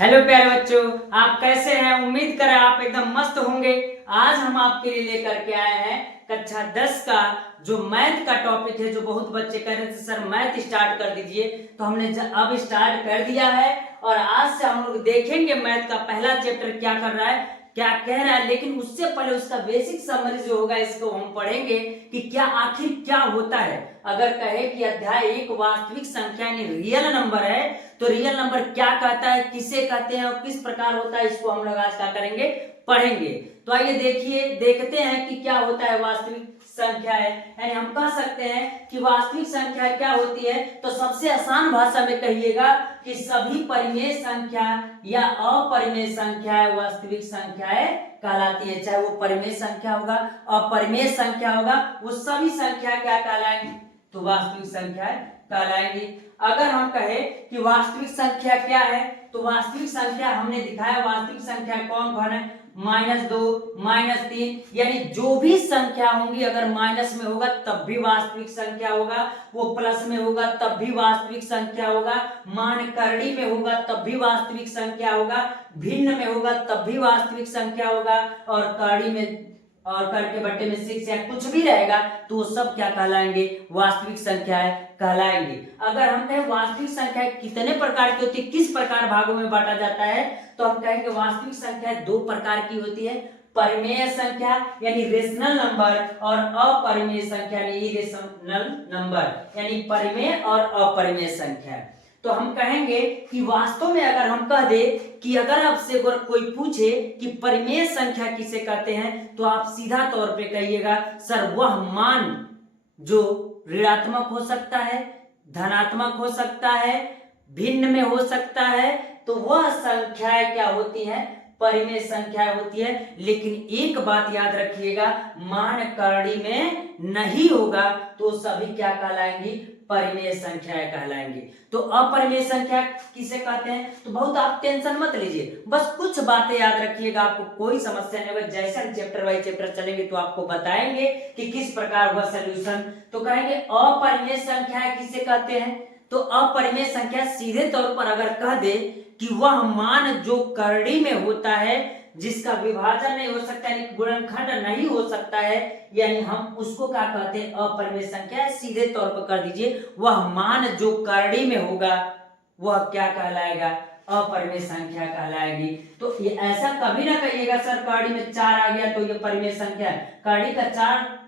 Hello प्यारे बच्चों, आप कैसे हैं? उम्मीद करें आप एकदम मस्त होंगे। आज हम आपके लिए लेकर के आए हैं कक्षा 10 का जो मैथ का टॉपिक है। जो बहुत बच्चे कह रहे थे सर मैथ स्टार्ट कर दीजिए, तो हमने अब स्टार्ट कर दिया है। और आज से हम लोग देखेंगे मैथ का पहला चैप्टर क्या कर रहा है, क्या कह रहा है। लेकिन उससे पहले उसका बेसिक समरी जो होगा इसको हम पढ़ेंगे कि क्या आखिर क्या होता है। अगर कहे कि अध्याय 1 वास्तविक संख्या यानी रियल नंबर है, तो रियल नंबर क्या कहता है, किसे कहते हैं और किस प्रकार होता है, इसको हम लोग आज क्या करेंगे, पढ़ेंगे। तो आइए देखते हैं कि क्या होता है वास्तविक संख्या है। यानी हम कह सकते हैं कि वास्तविक संख्या क्या होती है। तो सबसे आसान भाषा में कहिएगा कि सभी परिमेय संख्या या अपरिमेय संख्या वास्तविक संख्याएं कहलाती है। चाहे वो परिमेय संख्या होगा, अपरिमेय संख्या होगा, वो सभी संख्या क्या कहलाएंगी, तो वास्तविक संख्याएं कहलाएंगी। अगर हम कहें कि वास्तविक संख्या क्या है, तो वास्तविक संख्या हमने दिखाया वास्तविक संख्या कौन कौन है, -2, -3, यानी जो भी संख्या होंगी अगर माइनस में होगा तब भी वास्तविक संख्या होगा, वो प्लस में होगा तब भी वास्तविक संख्या होगा, मान करड़ी में होगा तब भी वास्तविक संख्या होगा, भिन्न में होगा तब भी वास्तविक संख्या होगा, और करड़ी में और कर के बट्टे में 6 या कुछ भी रहेगा तो वो सब क्या कहलाएंगे, वास्तविक संख्याएं कहलाएंगी। अगर हम कहें वास्तविक संख्या कितने प्रकार की होती है, किस प्रकार भागों में बांटा जाता है, तो हम कहेंगे वास्तविक संख्या 2 प्रकार की होती है। परिमेय संख्या यानी रेशनल नंबर, और अपरिमेय संख्या यानी इरेशनल नंबर, यानी परिमेय और अपरिमेय संख्या। तो हम कहेंगे कि वास्तव में अगर हम कह दे कि अगर आपसे कोई पूछे कि परिमेय संख्या किसे कहते हैं, तो आप सीधा तौर पे कहिएगा सर वह मान जो ऋणात्मक हो सकता है, धनात्मक हो सकता है, भिन्न में हो सकता है, तो वह संख्याएं क्या होती हैं, परिमेय संख्या होती है। लेकिन एक बात याद रखिएगा, मान करड़ी में नहीं होगा तो सभी क्या कहलाएंगी, परिमेय संख्याएं कहलाएंगी। तो अपरिमेय संख्या किसे कहते हैं, तो बहुत आप टेंशन मत लीजिए, बस कुछ बातें याद रखिएगा, आपको कोई समस्या नहीं होगी। जैसे हम चैप्टर बाय चैप्टर चलेंगे तो आपको बताएंगे कि किस प्रकार हुआ सोल्यूशन। तो कहेंगे अपरिमेय संख्या किसे कहते हैं, तो अपरिमेय संख्या सीधे तौर पर अगर कह दे कि वह मान जो करड़ी में होता है, जिसका विभाजन नहीं हो सकता यानी गुणनखंड नहीं हो सकता है, यानी हम उसको क्या कहते हैं, अपरिमेय संख्या। सीधे तौर पर कर दीजिए वह मान जो करड़ी में होगा वह क्या कहलाएगा, अपरिमेय संख्या कहलाएगी। तो ये ऐसा कभी ना कहिएगा सर करड़ी में 4 आ गया तो ये परिमेय संख्या है। करड़ी का 4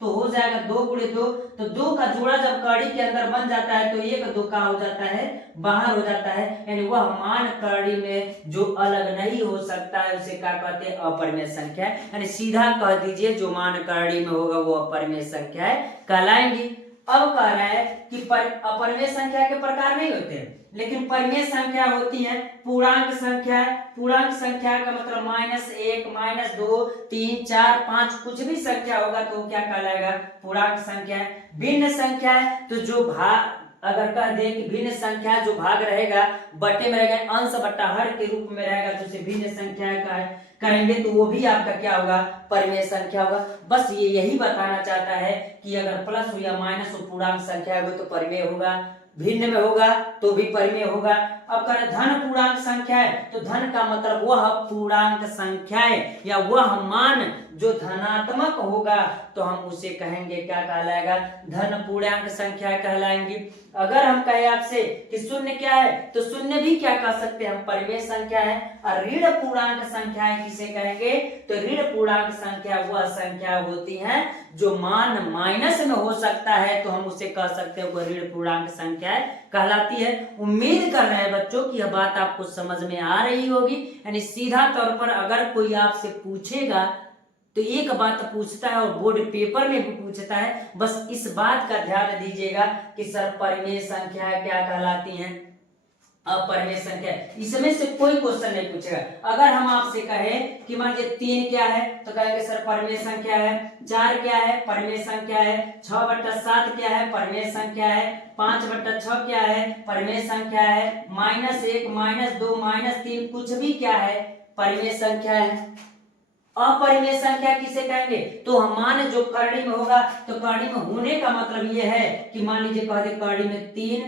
तो हो जाएगा 2 × 2, तो 2 का जोड़ा जब करड़ी के अंदर बन जाता है तो 1 2 का हो जाता है, बाहर हो जाता है, यानी वह मान करड़ी में जो अलग नहीं हो सकता है उसे क्या कहते हैं, अपरिमेय संख्या। यानी सीधा कह दीजिए जो मान करड़ी में होगा वो अपरिमेय संख्या कहलाएंगी। अब कह रहा है कि अपरिमेय संख्या के प्रकार नहीं होते, लेकिन परिमेय संख्या होती है पूर्णांक संख्या। पूर्णांक संख्या का मतलब -1, -2, 3, 4, 5 कुछ भी संख्या होगा तो क्या कहलाएगा, पूर्णांक संख्या। भिन्न संख्या है तो जो भाग अगर कह दे कि भिन्न संख्या जो भाग रहेगा बटे में रहेगा, अंश बट्टा हर के रूप में रहेगा तो उसे भिन्न संख्या का कहेंगे, तो वो भी आपका क्या होगा, परिमेय संख्या होगा। बस ये यही बताना चाहता है कि अगर प्लस हो या माइनस हो पूर्णांक संख्या होगा तो परिमेय होगा, भिन्न में होगा तो भी परिमेय होगा। अब करें धन पूर्णांक संख्या है, तो धन का मतलब वह पूर्णांक संख्याएं या वह मान जो धनात्मक होगा तो हम उसे कहेंगे क्या कहलाएगा, धन पूर्णांक संख्या कहलाएंगी। अगर हम कहें आपसे कि शून्य क्या है, तो शून्य भी क्या कह सकते हैं, हम परिमेय संख्या है। और ऋण पूर्णांक संख्याएं किसे कहेंगे, तो ऋण पूर्णांक संख्या वह संख्या होती है जो मान माइनस में हो सकता है तो हम उसे कह सकते हैं वह ऋण पूर्णांक संख्या कहलाती है। उम्मीद कर रहे हैं बच्चों की यह बात आपको समझ में आ रही होगी। यानी सीधा तौर पर अगर कोई आपसे पूछेगा तो एक बात पूछता है और बोर्ड पेपर में भी पूछता है, बस इस बात का ध्यान दीजिएगा कि सर परिमेय संख्या क्या कहलाती हैं, अपरिमेय संख्या। इसमें से कोई क्वेश्चन नहीं पूछेगा। अगर हम आपसे कहें कि मान लीजिए 3 क्या है, तो कहेंगे सर परिमेय संख्या है। 4 क्या है, परिमेय संख्या है। 6/7 क्या है, परिमेय संख्या है। 5/6 क्या है, परिमेय संख्या है। -1, -2, -3 कुछ भी क्या है, परिमेय संख्या है। अपरिमेय संख्या किसे कहेंगे, तो मान जो करड़ी में होगा, तो करड़ी में होने का मतलब यह है कि मान लीजिए कह दे करड़ी में 3,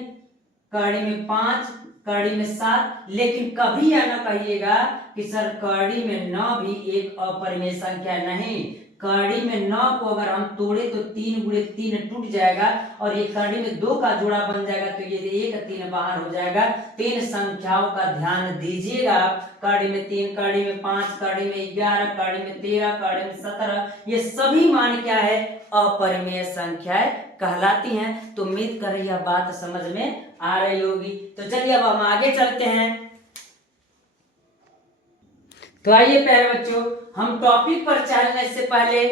करड़ी में 5, कड़ी में 7, लेकिन कभी यह न कहिएगा कि सर कड़ी में 9 भी एक अपरिमेय संख्या नहीं। कड़ी में 9 को अगर हम तोड़े तो 3 गुणे 3 टूट जाएगा और ये कड़ी में 2 का जोड़ा बन जाएगा तो ये 1 3 बाहर हो जाएगा। 3 संख्याओं का ध्यान दीजिएगा। कड़ी में 3, कड़ी में 5, कड़ी में 11, कड़ी में 13, कड़ी में 17, ये सभी मान क्या है? अपरिमेय संख्याएं कहलाती हैं। तो उम्मीद कर यह बात समझ में आ रही होगी। तो चलिए अब हम आगे चलते हैं। तो आइए प्यारे बच्चों, हम टॉपिक पर चलने से पहले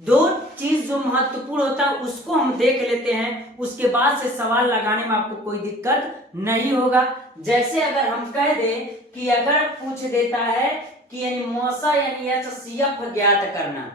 2 चीज जो महत्वपूर्ण होता है उसको हम देख लेते हैं। उसके बाद से सवाल लगाने में आपको कोई दिक्कत नहीं होगा। जैसे अगर हम कह दें कि अगर पूछ देता है कि यानी मौसा यानी HCF ज्ञात करना,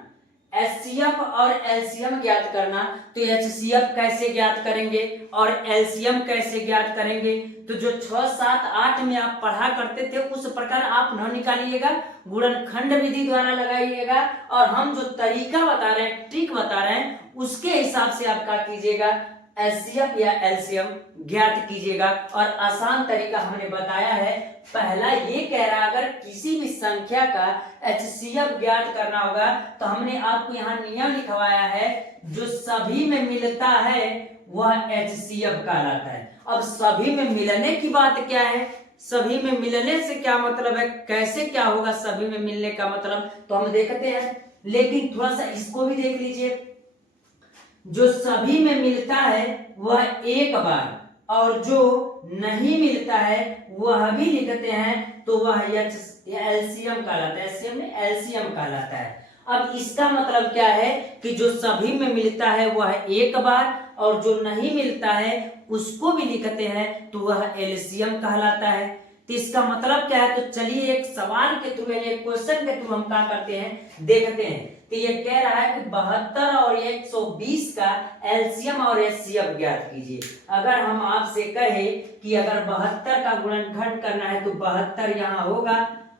HCF और LCM ज्ञात करना, तो HCF कैसे ज्ञात करेंगे और LCM कैसे ज्ञात करेंगे? तो जो 6, 7, 8 में आप पढ़ा करते थे उस प्रकार आप न निकालिएगा, गुणनखंड विधि द्वारा लगाइएगा और हम जो तरीका बता रहे हैं, ट्रिक बता रहे हैं, उसके हिसाब से आप क्या कीजिएगा? HCF या LCM ज्ञात कीजिएगा। और आसान तरीका हमने बताया है। पहला ये कह रहा है अगर किसी भी संख्या का HCF ज्ञात करना होगा तो हमने आपको यहाँ नियम लिखवाया है, जो सभी में मिलता है वह HCF कहलाता है। अब सभी में मिलने की बात क्या है? सभी में मिलने से क्या मतलब है, कैसे क्या होगा सभी में मिलने का मतलब, तो हम देखते हैं। लेकिन थोड़ा सा इसको भी देख लीजिए। जो सभी में मिलता है वह एक बार और जो नहीं मिलता है वह भी लिखते हैं, तो वह LCM कहलाता है। LCM कहलाता है। अब इसका मतलब क्या है कि जो सभी में मिलता है वह एक बार और जो नहीं मिलता है उसको भी लिखते हैं, तो वह LCM कहलाता है। तो इसका मतलब क्या है? तो चलिए एक सवाल के थ्रू यानी एक क्वेश्चन के थ्रू हम क्या करते हैं, देखते हैं। तो ये कह रहा है कि 72 और 120 का LCM और HCF ज्ञात कीजिए। अगर हम आपसे कहे कि अगर 72 का गुणनखंड करना है तो 72 यहाँ होगा,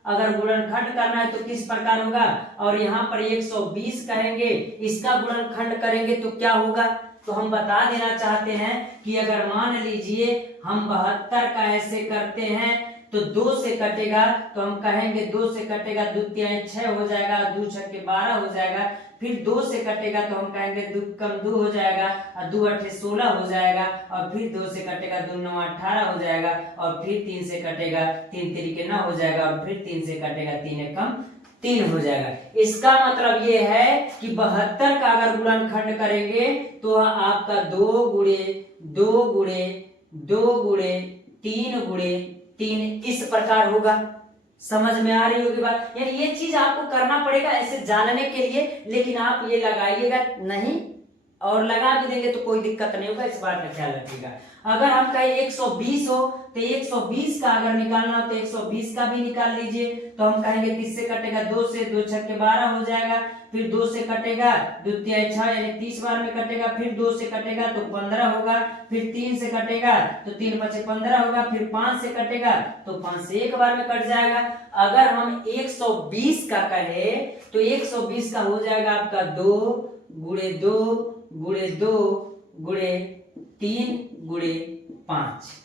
अगर गुणनखंड करना है तो किस प्रकार होगा, और यहाँ पर 120 कहेंगे, इसका गुणनखंड करेंगे तो क्या होगा? तो हम बता देना चाहते हैं कि अगर मान लीजिए हम 72 का ऐसे करते हैं तो 2 से कटेगा, तो हम कहेंगे 2 से कटेगा 2 तिहाई 6 हो जाएगा, 2 छक्के 12 हो जाएगा। फिर 2 से कटेगा तो हम कहेंगे 2 कम 2 हो जाएगा और 2 अट्ठे 16 हो जाएगा, और फिर 2 से कटेगा 2 9 18 हो जाएगा, और फिर 3 से कटेगा 3 तिरिके 9 हो जाएगा, और फिर 3 से कटेगा 3 एकम 3 हो जाएगा। इसका मतलब ये है कि 72 का अगर गुणनखंड करेंगे तो आपका 2 गुणे 2 गुणे 2 गुणे 3 गुणे 3 इस प्रकार होगा। समझ में आ रही होगी बात? यानी ये चीज आपको करना पड़ेगा ऐसे जानने के लिए, लेकिन आप ये लगाइएगा नहीं, और लगा भी देंगे तो कोई दिक्कत नहीं होगा। इस बात का ख्याल रखिएगा। अगर हम कहें 120 हो तो 120 का अगर निकालना हो तो 120 का भी निकाल लीजिए। तो हम कहेंगे किससे कटेगा? 2 से, 2 छक्के 12 हो जाएगा, फिर 2 से कटेगा 2 तिहाई 6 यानी 30 बार में कटेगा, फिर 2 से कटेगा तो 15 होगा, फिर 3 से कटेगा तो 3 5 15 होगा, फिर 5 से कटेगा तो 5 से एक बार में कट जाएगा। अगर हम 120 का कहें तो 120 का हो जाएगा आपका 2 गुणे 2 गुणे 2 गुणे 3 गुणे 5।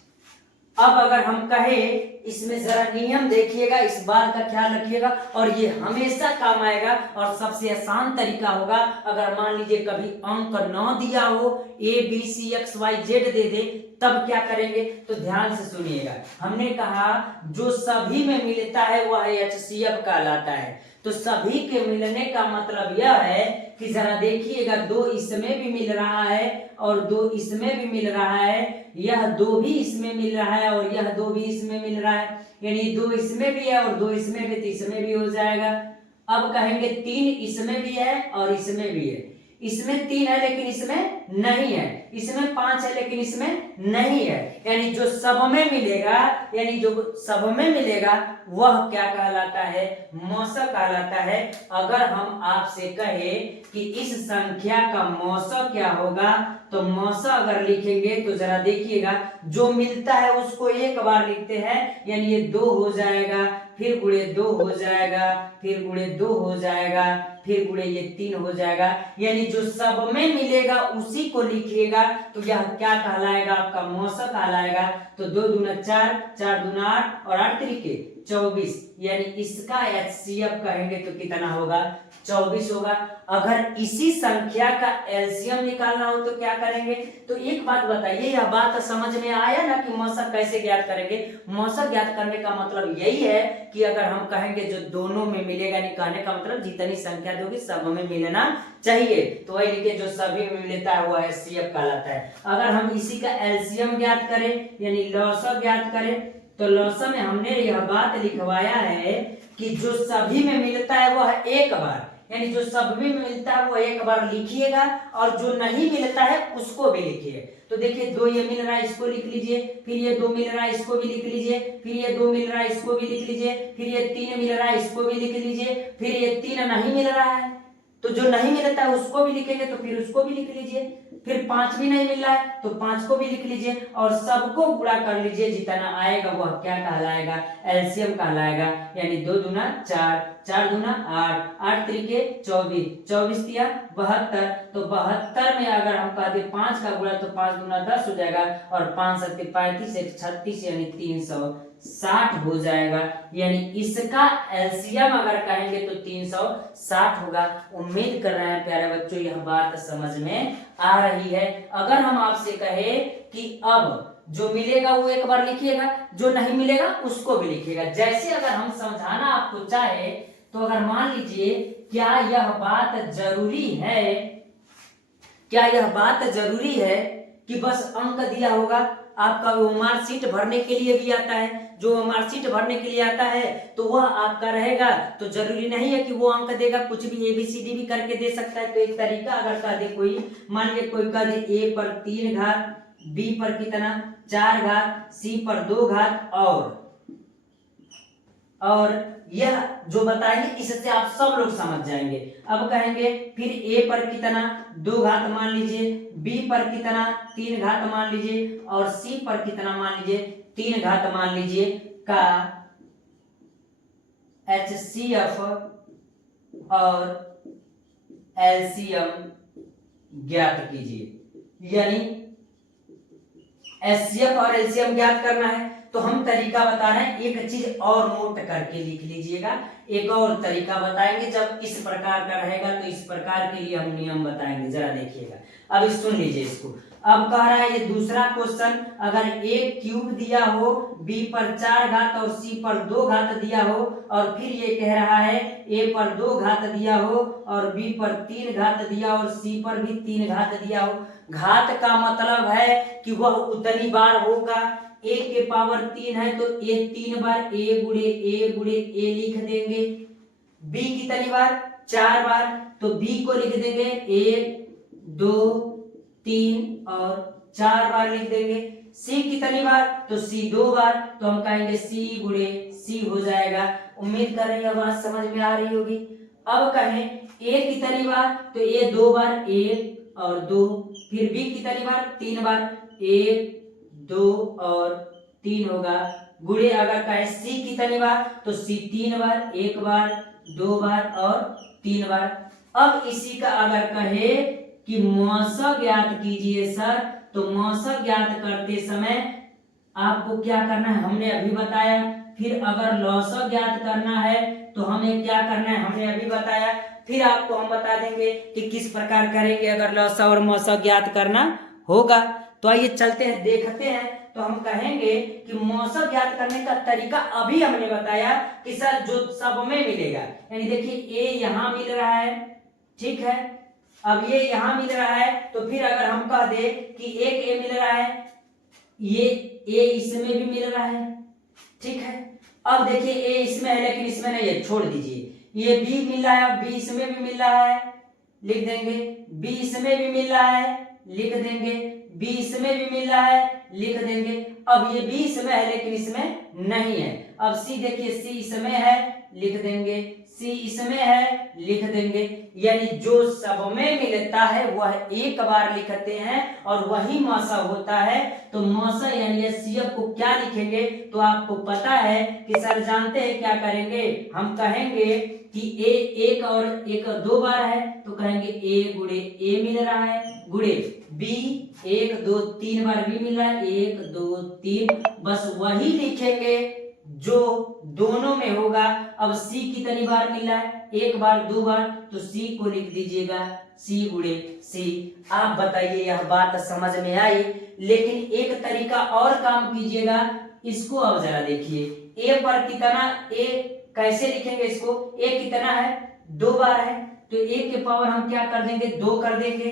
अब अगर हम कहें, इसमें जरा नियम देखिएगा, इस बात का ख्याल रखिएगा, और ये हमेशा काम आएगा और सबसे आसान तरीका होगा। अगर मान लीजिए कभी अंक न दिया हो, ABCXYZ दे दे, तब क्या करेंगे? तो ध्यान से सुनिएगा। हमने कहा जो सभी में मिलता है वह HCF कहलाता है। तो सभी के मिलने का मतलब यह है कि जरा देखिएगा, 2 इसमें भी मिल रहा है और 2 इसमें भी मिल रहा है, यह 2 भी इसमें मिल रहा है और यह 2 भी इसमें मिल रहा है, यानी 2 इसमें भी है और 2 इसमें भी, तो इसमें भी हो जाएगा। अब कहेंगे 3 इसमें भी है और इसमें भी है, इसमें 3 है लेकिन इसमें नहीं है, इसमें 5 है लेकिन इसमें नहीं है, यानी जो सब में मिलेगा, यानी जो सब में मिलेगा वह क्या कहलाता है? मौसा कहलाता है। अगर हम आपसे कहे कि इस संख्या का मौसा क्या होगा, तो मौसा अगर लिखेंगे तो जरा देखिएगा, जो मिलता है उसको एक बार लिखते हैं, यानी ये 2 हो जाएगा, फिर गुणे 2 हो जाएगा, फिर गुणे 2 हो जाएगा, फिर गुणे ये 3 हो जाएगा, यानी जो सब में मिलेगा उसी को लिखिएगा। तो यह क्या कहलाएगा? आपका मौसा कहलाएगा। तो 2 दूना 4, 4 दूना 8 और 8 तरीके 24, यानी इसका HCF कहेंगे तो कितना होगा? 24 होगा। अगर इसी संख्या का एलसीएम निकालना हो तो क्या करेंगे? तो एक बात बताइए, यह बात समझ में आया ना कि मौसा कैसे ज्ञात करेंगे? मौसा ज्ञात करने का मतलब यही है कि अगर हम कहेंगे जो दोनों में मिलेगा, नहीं कहने का मतलब जितनी संख्या दोगी सब में मिलना चाहिए, तो वही लिखे जो सभी में मिलता है वो HCF कहलाता है। अगर हम इसी का एलसीएम ज्ञात करें यानी लौसा ज्ञात करें, तो लौसा में हमने यह बात लिखवाया है कि जो सभी में मिलता है वह एक बार, यानी जो सभी में मिलता है वो एक बार लिखिएगा, और जो नहीं मिलता है उसको भी लिखिए। तो देखिए 2 ये मिल रहा है, इसको लिख लीजिए, फिर ये 2 मिल रहा है, इसको भी लिख लीजिए, फिर ये 2 मिल रहा है, इसको भी लिख लीजिए, फिर ये 3 मिल रहा है, इसको भी लिख लीजिए, फिर ये 3 नहीं मिल रहा है, तो जो नहीं मिलता है उसको भी लिखेंगे, तो फिर उसको भी लिख लीजिए, फिर 5 भी नहीं मिल रहा है तो 5 को भी लिख लीजिए, और सबको गुणा कर लीजिए, जितना आएगा वह क्या कहलाएगा? एलसीएम कहलाएगा। यानी 2 दूना 4, 4 दूना 8, 8 तरीके 24, 24 तिया 72, तो 72 में अगर हम कहते 5 का गुणा तो 5 दूना 10 हो जाएगा, और 5 सत्ते 35, 1 36, यानी 360 हो जाएगा। यानी इसका एलसीएम अगर कहेंगे तो 360 होगा। उम्मीद कर रहे हैं प्यारे बच्चों यह बात समझ में आ रही है। अगर हम आपसे कहे कि अब जो मिलेगा वो एक बार लिखिएगा, जो नहीं मिलेगा उसको भी लिखिएगा। जैसे अगर हम समझाना आपको चाहे तो अगर मान लीजिए क्या यह बात जरूरी है, क्या यह बात जरूरी है कि बस अंक दिया होगा? आपका वो मार्कशीट भरने के लिए भी आता है, जो मार्कशीट भरने के लिए आता है तो वह आपका रहेगा, तो जरूरी नहीं है कि वो अंक देगा, कुछ भी ABCD भी करके दे सकता है। तो एक तरीका अगर कह दे कोई, मान लीजिए कोई कह दे A पर 3 घात, B पर कितना 4 घात, C पर 2 घात, और यह जो बताएंगे इससे आप सब लोग समझ जाएंगे। अब कहेंगे फिर A पर कितना 2 घात मान लीजिए, B पर कितना 3 घात मान लीजिए, और C पर कितना मान लीजिए 3 घात मान लीजिए, का HCF और LCM ज्ञात कीजिए। यानी HCF और LCM ज्ञात करना है तो हम तरीका बता रहे हैं, एक चीज और नोट करके लिख लीजिएगा। एक और तरीका बताएंगे, जब इस प्रकार का रहेगा तो इस प्रकार के लिए हम नियम बताएंगे, जरा देखिएगा। अब सुन लीजिए इसको। अब कह रहा है ये दूसरा क्वेश्चन, अगर A क्यूब दिया हो, B पर 4 घात और C पर 2 घात दिया हो, और फिर ये कह रहा है A पर 2 घात दिया हो और B पर 3 घात दिया और C पर भी 3 घात दिया हो। घात का मतलब है कि वह उतनी बार होगा। A के पावर 3 है तो A 3 बार A गुणे A लिख देंगे। B कितनी बार? 4 बार, तो B को लिख देंगे 1 2 3 और 4 बार लिख देंगे। C कितनी बार? तो C 2 बार, तो हम कहेंगे C गुणे C हो जाएगा। उम्मीद कर रहे हैं बात समझ में आ रही होगी। अब कहें A कितनी बार? तो A 2 बार 1 और 2, फिर B कितनी बार? 3 बार 1 2 और 3 होगा। गुणे अगर कहे C कितनी बार? तो C 3 बार, 1 बार 2 बार और 3 बार। अब इसी का अगर कहे कि मौसा ज्ञात कीजिए सर, तो मौसा ज्ञात करते समय आपको क्या करना है हमने अभी बताया। फिर अगर लौसा ज्ञात करना है तो हमें क्या करना है हमने अभी बताया। फिर आपको हम बता देंगे कि किस प्रकार करेंगे अगर लौसा और मौसा ज्ञात करना होगा। तो आइए चलते हैं देखते हैं। तो हम कहेंगे कि मौसा ज्ञात करने का तरीका अभी हमने बताया कि सर जो सब में मिलेगा, यानी देखिए A यहाँ मिल रहा है, ठीक है, अब ये यहाँ मिल रहा है, तो फिर अगर हम कह दे कि एक A मिल रहा है, ये A इसमें भी मिल रहा है, ठीक है। अब देखिए A इसमें है लेकिन इसमें नहीं है, छोड़ दीजिए। ये B मिल रहा है, B इसमें भी मिल रहा है, लिख देंगे। B इसमें भी मिल रहा है, लिख देंगे। B इसमें भी मिल रहा है, लिख देंगे। अब ये B इसमें है लेकिन इसमें नहीं है। अब सी देखिए, सी इसमें है लिख देंगे, सी इसमें है लिख देंगे, यानी जो सब में मिलता है वह एक बार लिखते हैं और वही मौसा होता है। तो मौसा यानी सीएफ को क्या लिखेंगे, तो आपको पता है कि सर जानते हैं क्या करेंगे, हम कहेंगे कि ए एक और एक दो बार है तो कहेंगे ए गुणे ए मिल रहा है, गुणे बी एक दो तीन बार बी मिल रहा है, एक दो तीन, बस वही लिखेंगे जो दोनों में होगा। अब सी कितनी बार मिला है, एक बार दो बार, तो सी को लिख दीजिएगा सी गुणे सी। आप बताइए यह बात समझ में आई। लेकिन एक तरीका और काम कीजिएगा, इसको अब जरा देखिए, ए पर कितना, ए कैसे लिखेंगे इसको, ए कितना है दो बार है तो ए के पावर हम क्या कर देंगे दो कर देंगे,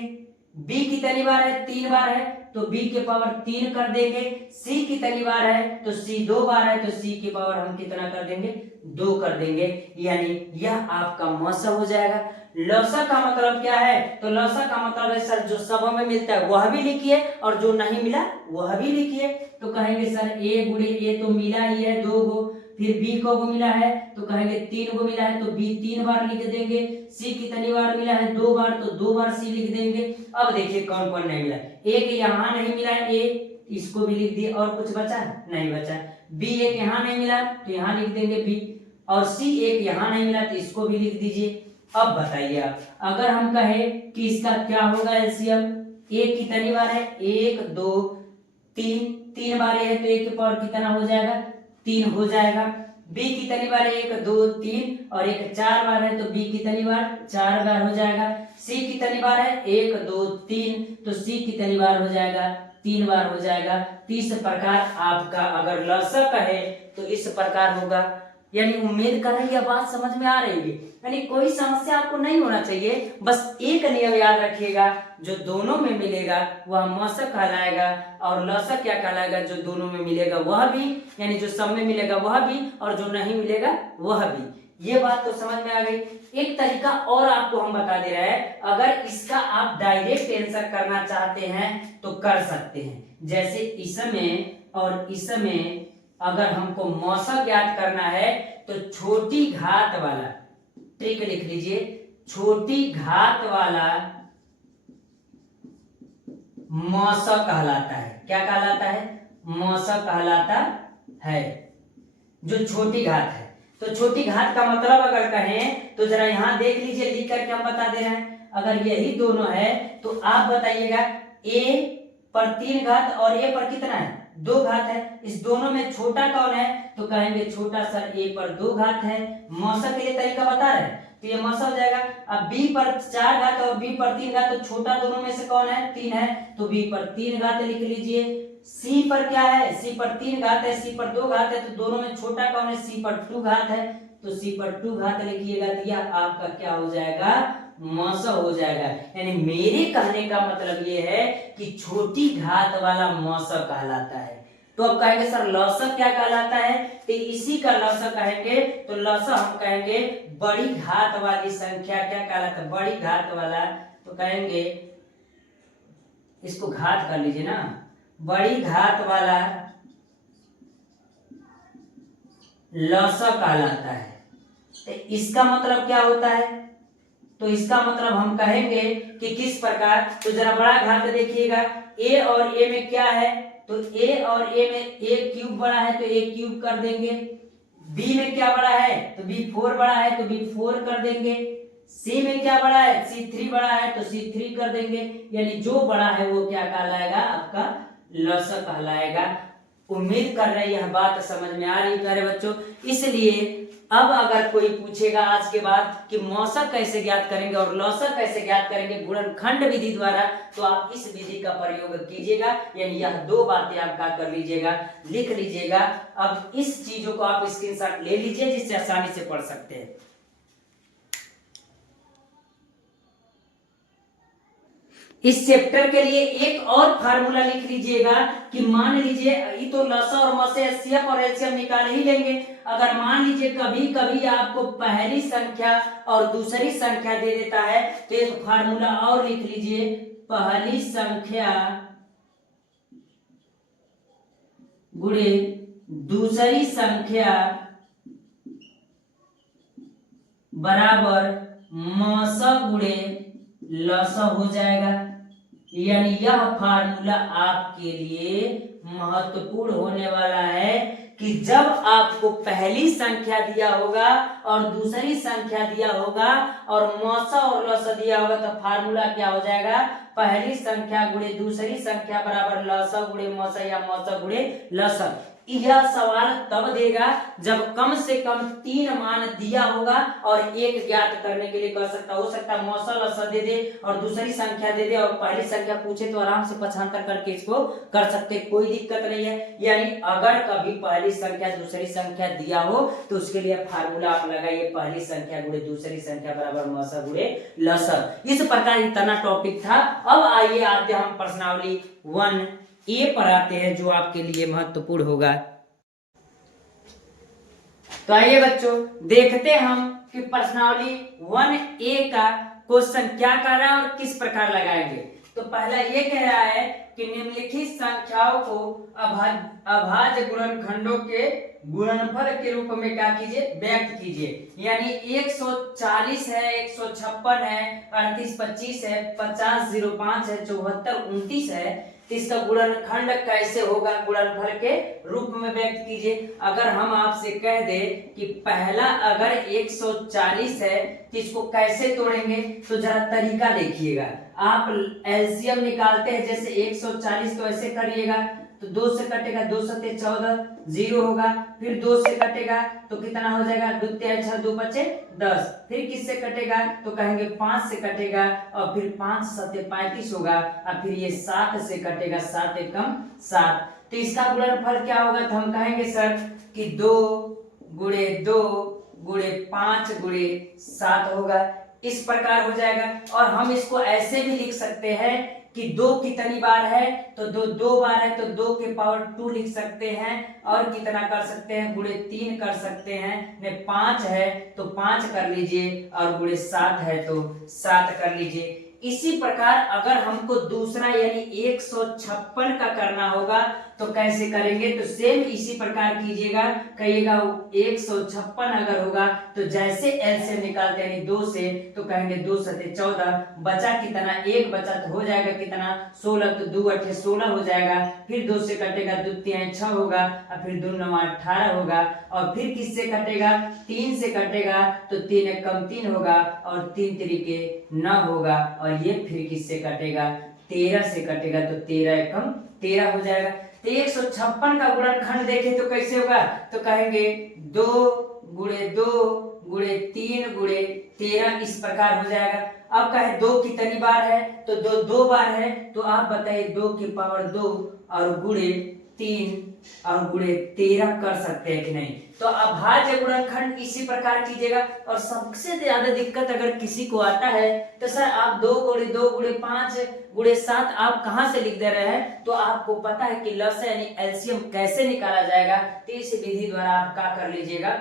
बी कितनी बार है तीन बार है तो बी के पावर तीन कर देंगे, सी कितनी बार है तो सी दो बार है तो सी के पावर हम कितना कर देंगे दो कर देंगे, यानी यह आपका मौसा हो जाएगा। लौसा का मतलब क्या है, तो लौसा का मतलब है सर जो सब में मिलता है वह भी लिखिए और जो नहीं मिला वह भी लिखिए। तो कहेंगे सर ए गुणे ए तो मिला ही है दो गो, फिर बी को मिला है तो कहेंगे तीन को मिला है तो बी तीन बार लिख देंगे, सी कितनी बार मिला है दो बार तो दो बार सी लिख देंगे। अब देखिए कौन कौन नहीं मिला, एक यहाँ नहीं मिला है ए, इसको भी लिख दिए, और कुछ बचा नहीं बचा, बी एक यहाँ नहीं मिला तो यहाँ लिख देंगे बी, और सी एक यहाँ नहीं मिला तो इसको भी लिख दीजिए। अब बताइए आप, अगर हम कहें कि इसका क्या होगा एलसीएम, ए कितनी बार है एक दो तीन, तीन बार है तो एक के पावर कितना हो जाएगा तीन हो जाएगा, बी कितनी बार है एक दो तीन और एक चार बार है तो बी कितनी बार चार बार हो जाएगा, सी कितनी बार है एक दो तीन तो सी कितनी बार हो जाएगा तीन बार हो जाएगा। तो इस प्रकार आपका अगर लौसक है तो इस प्रकार होगा। यानी उम्मीद कर रही है बात समझ में आ रही है, यानी कोई समस्या आपको नहीं होना चाहिए, बस एक नियम याद रखिएगा, जो दोनों में मिलेगा वह मौसक कहलाएगा और लौसक क्या कहलाएगा, जो दोनों में मिलेगा वह भी, यानी जो सब में मिलेगा वह भी और जो नहीं मिलेगा वह भी। ये बात तो समझ में आ गई। एक तरीका और आपको हम बता दे रहे हैं, अगर इसका आप डायरेक्ट आंसर करना चाहते हैं तो कर सकते हैं। जैसे इसमें और इसमें अगर हमको मौसक याद करना है तो छोटी घात वाला ट्रिक लिख लीजिए, छोटी घात वाला मौसक कहलाता है। क्या कहलाता है, मौसक कहलाता है, जो छोटी घात है। तो छोटी घात का मतलब अगर कहें तो जरा यहां देख लीजिए, लिख करके हम बता दे रहे हैं। अगर यही दोनों है तो आप बताइएगा a पर तीन घात और a पर कितना है दो घात है, इस दोनों में छोटा कौन है, तो कहेंगे छोटा सर a पर दो घात है। मौसक के लिए तरीका बता रहे हैं तो ये मौसा हो जाएगा। अब b पर चार घात और b पर तीन घात, तो छोटा दोनों में से कौन है तीन है तो b पर तीन घात लिख लीजिए। c पर क्या है, c पर तीन घात है, c पर दो घात है, तो दोनों में छोटा कौन है c पर टू घात है, तो c पर टू घात लिखिएगा तो यह आपका क्या हो जाएगा मौसा हो जाएगा। यानी मेरे कहने का मतलब ये है कि छोटी घात वाला मौसा कहलाता है। तो अब कहेंगे सर लौसक क्या कहलाता है, तो इसी का लौसक कहेंगे, तो लौसक हम कहेंगे बड़ी घात वाली संख्या क्या कहलाता है, बड़ी घात वाला, तो कहेंगे इसको घात कर लीजिए ना, बड़ी घात वाला लौसक कहलाता है। तो इसका मतलब क्या होता है, तो इसका मतलब हम कहेंगे कि किस प्रकार, तो जरा बड़ा घात देखिएगा, a और a में क्या है, तो a और a में a क्यूब बड़ा है तो a क्यूब कर देंगे, b में क्या बड़ा है तो b फोर बड़ा है तो b फोर कर देंगे, c में क्या बड़ा है c3 बड़ा है तो c3 कर देंगे। यानी जो बड़ा है वो क्या कहलाएगा आपका लौसक कहलाएगा। उम्मीद कर रहे हैं यह बात समझ में आ रही प्यारे बच्चों। इसलिए अब अगर कोई पूछेगा आज के बाद कि मौसक कैसे ज्ञात करेंगे और लौसक कैसे ज्ञात करेंगे गुणनखंड विधि द्वारा, तो आप इस विधि का प्रयोग कीजिएगा। यानी यह दो बातें आप क्या कर लीजिएगा लिख लीजिएगा। अब इस चीजों को आप स्क्रीनशॉट ले लीजिए जिससे आसानी से पढ़ सकते हैं। इस चैप्टर के लिए एक और फार्मूला लिख लीजिएगा कि मान लीजिए ये तो लसा और मसे एचसीएफ और एलसीएम निकाल ही लेंगे। अगर मान लीजिए कभी कभी आपको पहली संख्या और दूसरी संख्या दे देता है तो एक फार्मूला और लिख लीजिए, पहली संख्या गुणे दूसरी संख्या बराबर मस गुणे लस हो जाएगा। यानी यह फार्मूला आपके लिए महत्वपूर्ण होने वाला है कि जब आपको पहली संख्या दिया होगा और दूसरी संख्या दिया होगा और मौसा और लस दिया होगा तो फार्मूला क्या हो जाएगा, पहली संख्या गुणे दूसरी संख्या बराबर लस गुणे मौसा या मौसा गुणे लस। यह सवाल तब देगा जब कम से कम 3 मान दिया होगा और एक ज्ञात करने के लिए कर सकता हो सकता है मौसा लसा दे दे और दूसरी संख्या दे दे और पहली संख्या पूछे तो आराम से पक्षांतर करके इसको कर सकते, कोई दिक्कत नहीं है। यानी अगर कभी पहली संख्या दूसरी संख्या दिया हो तो उसके लिए फार्मूला आप लगाइए, पहली संख्या गुणे दूसरी संख्या बराबर मौसा गुणे लसा। इस प्रकार इतना टॉपिक था। अब आइए आते हम प्रश्नावली 1A पर आते हैं जो आपके लिए महत्वपूर्ण होगा। तो आइए बच्चों देखते हम कि प्रश्नावली 1A का क्वेश्चन क्या कर रहा है और किस प्रकार लगाएंगे। तो पहला ये कह रहा है कि निम्नलिखित संख्याओं को अभाज्य गुणनखंडों के गुणनफल के रूप में क्या कीजिए, व्यक्त कीजिए। यानी 140 है, 156 है, 38 25 है, 50 05 है, 74 29 है, तो इसका गुणनखंड कैसे होगा, गुणनफल के रूप में व्यक्त कीजिए। अगर हम आपसे कह दे कि पहला अगर 140 है तो इसको कैसे तोड़ेंगे, तो जरा तरीका देखिएगा। आप एलसीएम निकालते हैं जैसे 140 तो ऐसे करिएगा, तो 2 से कटेगा 2 सते 14 0 होगा, फिर 2 से कटेगा तो कितना हो जाएगा 2 3 6 2 5 10, फिर किससे कटेगा तो कहेंगे 5 से कटेगा और फिर 5 सते 35 होगा और फिर ये 7 से कटेगा 7 एकम 7। तो इसका गुणनफल क्या होगा, तो हम कहेंगे सर कि 2 गुणे 2 गुणे 5 गुणे 7 होगा, इस प्रकार हो जाएगा। और हम इसको ऐसे भी लिख सकते हैं कि 2 कितनी बार है तो 2 बार है तो 2 के पावर 2 लिख सकते हैं और कितना कर सकते हैं गुणे 3 कर सकते हैं, ने 5 है तो 5 कर लीजिए और गुणे 7 है तो 7 कर लीजिए। इसी प्रकार अगर हमको दूसरा यानी 156 का करना होगा तो कैसे करेंगे, तो सेम इसी प्रकार कीजिएगा, कहिएगा 156 अगर होगा तो जैसे एलसीएम निकालते हैं 2 से तो कहेंगे 2 सते 14, बचा कितना, एक बचा तो हो जाएगा कितना 16, तो 2 8 16 हो जाएगा, फिर 2 से कटेगा 2 3 6 होगा और फिर 2 9 18 होगा और फिर किससे कटेगा 3 से कटेगा तो 3 1 कम 3 होगा और 3 तरीके 9 होगा और ये फिर किससे कटेगा 13 से कटेगा तो 13 एकम 13 हो जाएगा। तो 156 का गुणनखंड देखें तो कैसे होगा, तो कहेंगे 2 गुणे 2 गुणे 3 गुणे 13, इस प्रकार हो जाएगा। अब कहे 2 कितनी बार है तो 2 बार है, तो आप बताइए 2 की पावर 2 और गुणे 3 और गुणे 13 कर सकते हैं कि नहीं। तो अभाज्य गुणनखंड इसी प्रकार कीजिएगा। और सबसे ज्यादा दिक्कत अगर किसी को आता है तो सर आप 2 गुणे 2 गुणे 5 गुणे 7 आप कहां से लिख दे रहे हैं, तो आपको पता है कि लस यानी एलसीएम कैसे निकाला जाएगा, तो इस विधि द्वारा आप क्या कर लीजिएगा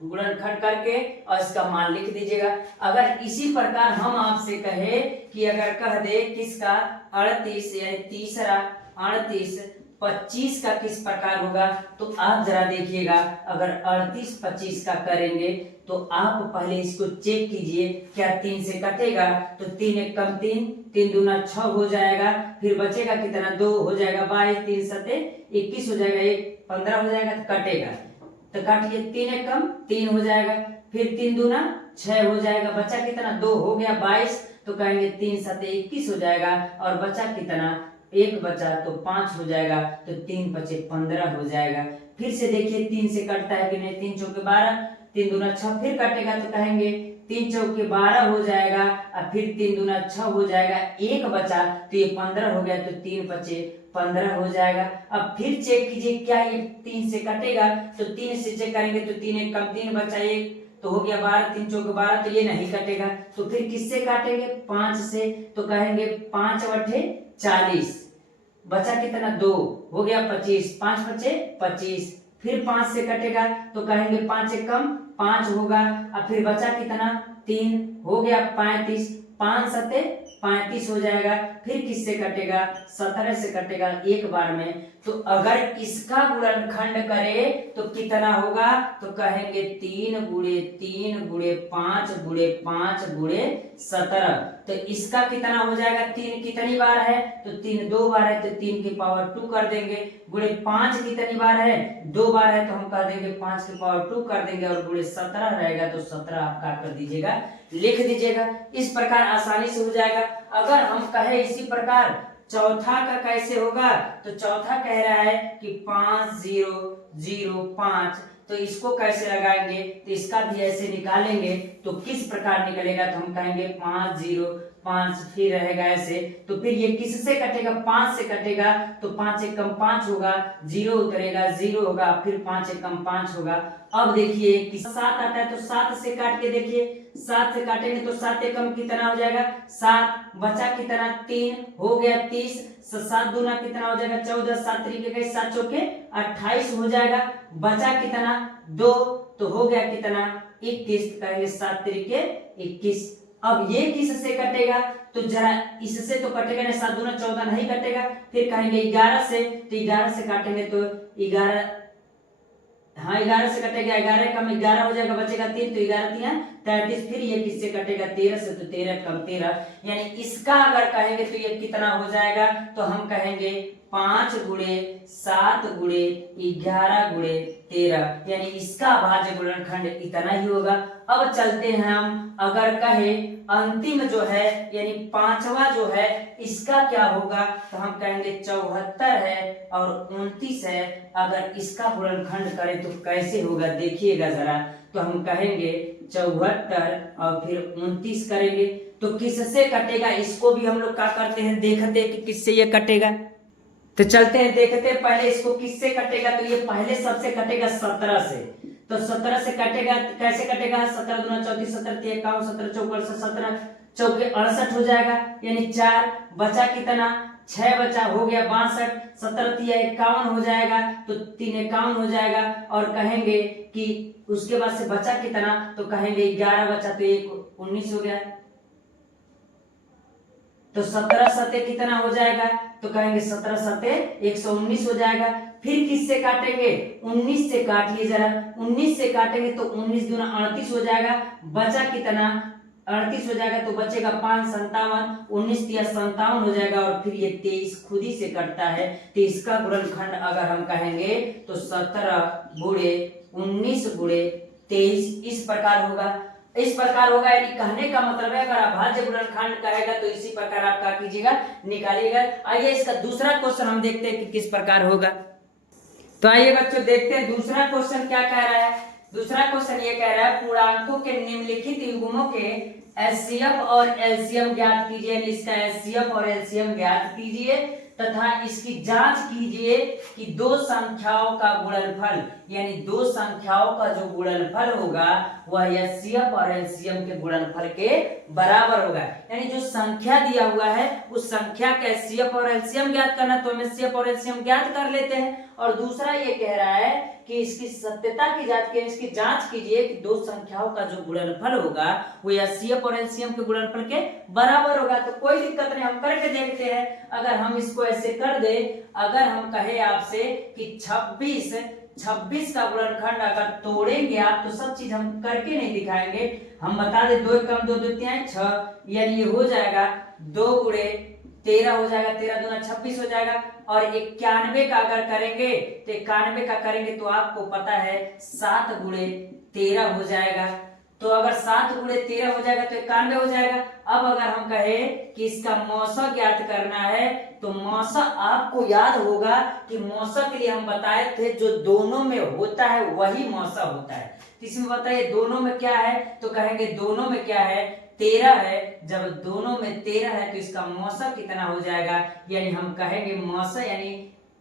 गुणनखंड करके और इसका मान लिख दीजिएगा। अगर इसी प्रकार हम आपसे कहे कि अगर कह दे किसका 38 यानी तीसरा 38 25 का किस प्रकार होगा, तो आप जरा देखिएगा अगर 38 25 का करेंगे तो आप पहले इसको चेक कीजिए क्या 3 से कटेगा तो 3 1 कम 3 3 दूना 6 हो जाएगा, फिर बचेगा कितना 2 हो जाएगा 22 3 सते 21 हो जाएगा, 1 15 हो जाएगा तो कटेगा, तो काटिए 3 1 कम 3 हो जाएगा, फिर 3 दूना 6 हो जाएगा, बचा कितना 2 हो गया 22, तो कहेंगे 3 सते 21 हो जाएगा और बचा कितना 1 बचा तो 5 हो जाएगा, तो 3 5 15 हो जाएगा। फिर से देखिए 3 से कटता है कि नहीं, 3 चौके 12 3 दूना 6, फिर कटेगा तो कहेंगे 3 चौके 12 हो जाएगा और फिर 3 दूना 6 हो जाएगा, 1 बचा तो ये 15 हो गया, तो 3 5 15 हो जाएगा। अब फिर चेक कीजिए क्या ये 3 से कटेगा, तो 3 से चेक करेंगे तो 3 1 कम 3 बचा 1 तो हो गया 12 3 चौके 12, तो ये नहीं कटेगा, तो फिर किससे काटेंगे 5 से, तो कहेंगे 5 बटे 40, बचा कितना 2 हो गया 25, 5 बचे 25, फिर 5 से कटेगा तो कहेंगे 5 1 कम 5 होगा और फिर बचा कितना 3 हो गया 35, 5 सते 35 हो जाएगा। फिर किससे कटेगा? 17 से कटेगा एक बार में। तो अगर इसका गुणनखंड करे तो कितना होगा? तो कहेंगे 3 गुणे 3 गुणे 5 गुणे 5 गुणे 17। तो इसका कितना हो जाएगा? 3 कितनी बार है? तो 3 2 बार है, तो 3 की पावर 2 कर देंगे। गुणे 5 कितनी बार है? 2 बार है, तो हम कर देंगे 5 की पावर 2 कर देंगे। और गुणे 17 रहेगा, तो 17 आप क्या कर दीजिएगा? लिख दीजिएगा। इस प्रकार आसानी से हो जाएगा। अगर हम कहे इसी प्रकार चौथा का कैसे होगा? तो चौथा कह रहा है कि 5 0 0 5, तो इसको कैसे लगाएंगे? तो इसका भी ऐसे निकालेंगे। तो किस प्रकार निकलेगा? तो हम कहेंगे 5 0 5, फिर रहेगा ऐसे। तो फिर ये किससे कटेगा? 5 से कटेगा। तो 5 एकम 5 होगा, 0 उतरेगा, 0 होगा, फिर 5 एकम 5 होगा। अब देखिए कि 7 आता है, तो 7 से काट के देखिए। 7 से काटेंगे तो 7 एकम कितना हो जाएगा? 7, बचा कितना? 3, हो गया 30। 7 दूना कितना हो जाएगा? 14, 7 तरीके के 7 चौके 28 हो जाएगा। बचा कितना? 2, तो हो गया कितना? 21। कहेंगे 7 तरीके 21। अब ये किससे कटेगा? तो जरा इससे तो कटेगा नहीं, 7 दूना 14 नहीं कटेगा। फिर कहेंगे 11 से, तो 11 से काटेंगे तो 11, हाँ 11 से कटेगा, 11 कम 11 हो जाएगा, बचेगा 3, तो 11 3 33। फिर ये किससे कटेगा? 13 से, तो 13 कम 13। यानी इसका अगर कहेंगे तो ये कितना हो जाएगा? तो हम कहेंगे 5 गुणे 7 गुणे 11 गुणे 13, यानी इसका भाज्य गुणनखंड इतना ही होगा। अब चलते हैं हम, अगर कहे अंतिम जो है यानी पांचवा जो है, इसका क्या होगा? तो हम कहेंगे 74 है और 29 है। अगर इसका गुणनखंड करें तो कैसे होगा? देखिएगा जरा। तो हम कहेंगे 74 और फिर 29 करेंगे, तो किससे कटेगा? इसको भी हम लोग क्या करते हैं, देखते हैं कि किससे ये कटेगा। तो चलते हैं देखते हैं पहले इसको किससे कटेगा। तो ये पहले सबसे कटेगा 17 से। तो 17 से कटेगा, कैसे कटेगा? 17 दूना 34, 17 तिया 51, 17 चौके 17 चौके 68 हो जाएगा, यानी 4। बचा कितना? 6 बचा, हो गया 62। 17 तिया 51 हो जाएगा, तो 3 51 हो जाएगा। और कहेंगे कि उसके बाद से बचा कितना? तो कहेंगे 11 बचा, तो 1 19 हो गया। तो 17 सते कितना हो जाएगा? तो कहेंगे 17 सते 119 हो जाएगा। फिर किससे काटेंगे? 19 से काटिए जरा। 19 से काटेंगे तो 19 दूना 38 हो जाएगा। बचा कितना? 38 हो जाएगा, तो बचेगा 5 57, 19 तिया 57 हो जाएगा। और फिर ये 23 खुद ही से कटता है। तो इसका गुणनखंड अगर हम कहेंगे तो 17 गुणे 19 गुणे 23 इस प्रकार होगा। इस प्रकार होगा, यानी कहने का मतलब है अगर अभाज्य गुणनखंड कहेगा तो इसी प्रकार आप क्या कीजिएगा? निकालिएगा। आइए इसका दूसरा क्वेश्चन हम देखते हैं कि किस प्रकार होगा। तो आइए बच्चों देखते हैं दूसरा क्वेश्चन क्या कह रहा है। दूसरा क्वेश्चन ये कह रहा है पूर्णांकों के निम्नलिखित युग्मों के एचसीएफ और एलसीएम ज्ञात कीजिए। इसका एचसीएफ और एलसीएम ज्ञात कीजिए तथा इसकी जांच कीजिए कि दो संख्याओं का गुणनफल, यानी दो संख्याओं का जो गुणनफल होगा वह एचसीएफ और एलसीएम के गुणनफल के बराबर होगा। यानी जो संख्या दिया हुआ है उस संख्या का एचसीएफ और एलसीएम ज्ञात करना, तो हम एचसीएफ और एलसीएम ज्ञात कर लेते हैं। और दूसरा ये कह रहा है कि इसकी सत्यता की जांच कीजिए, इसकी जांच कीजिए कि दो संख्याओं का जो गुणनफल होगा वो एचसीएफ और एलसीएम के गुणनफल के बराबर होगा। तो कोई दिक्कत नहीं, हम करके देखते हैं। अगर हम इसको ऐसे कर दे, अगर हम कहे आपसे कि 26 का गुणनखंड अगर तोड़ेंगे आप, तो सब चीज हम करके नहीं दिखाएंगे, हम बता दे 2 कम 2 2 3 6, यानी ये हो जाएगा 2 गुणे 13 हो जाएगा, 13 दूना 26 हो जाएगा। और 91 का अगर करेंगे तो 91 का करेंगे तो आपको पता है 7 गुणे 13 हो जाएगा। तो अगर 7 गुणे 13 हो जाएगा तो 91 हो जाएगा। अब अगर हम कहे कि इसका मौसा ज्ञात करना है, तो मौसा आपको याद होगा कि मौसा के लिए हम बताए थे जो दोनों में होता है वही मौसा होता है। इसमें बताइए दोनों में क्या है, तो कहेंगे दोनों में क्या है, 13 है। जब दोनों में 13 है तो इसका मौसा कितना हो जाएगा, यानी हम कहेंगे मौसा यानी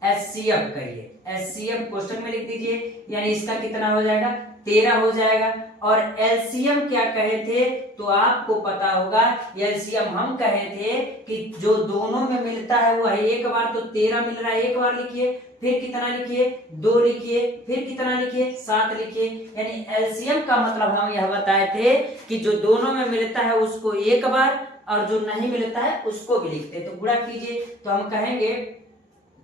एचसीएफ कहिए, एचसीएफ क्वेश्चन में लिख दीजिए, यानी इसका कितना हो जाएगा 13 हो जाएगा। और एलसीएम क्या कहे थे, तो आपको पता होगा एलसीएम हम कहे थे कि जो दोनों में मिलता है वो है एक बार, तो 13 मिल रहा है एक बार लिखिए, फिर कितना लिखिए 2 लिखिए, फिर कितना लिखिए 7 लिखिए। यानी एलसीएम का मतलब हम यह बताए थे कि जो दोनों में मिलता है उसको एक बार और जो नहीं मिलता है उसको भी लिखते हैं। तो गुणा कीजिए, तो हम कहेंगे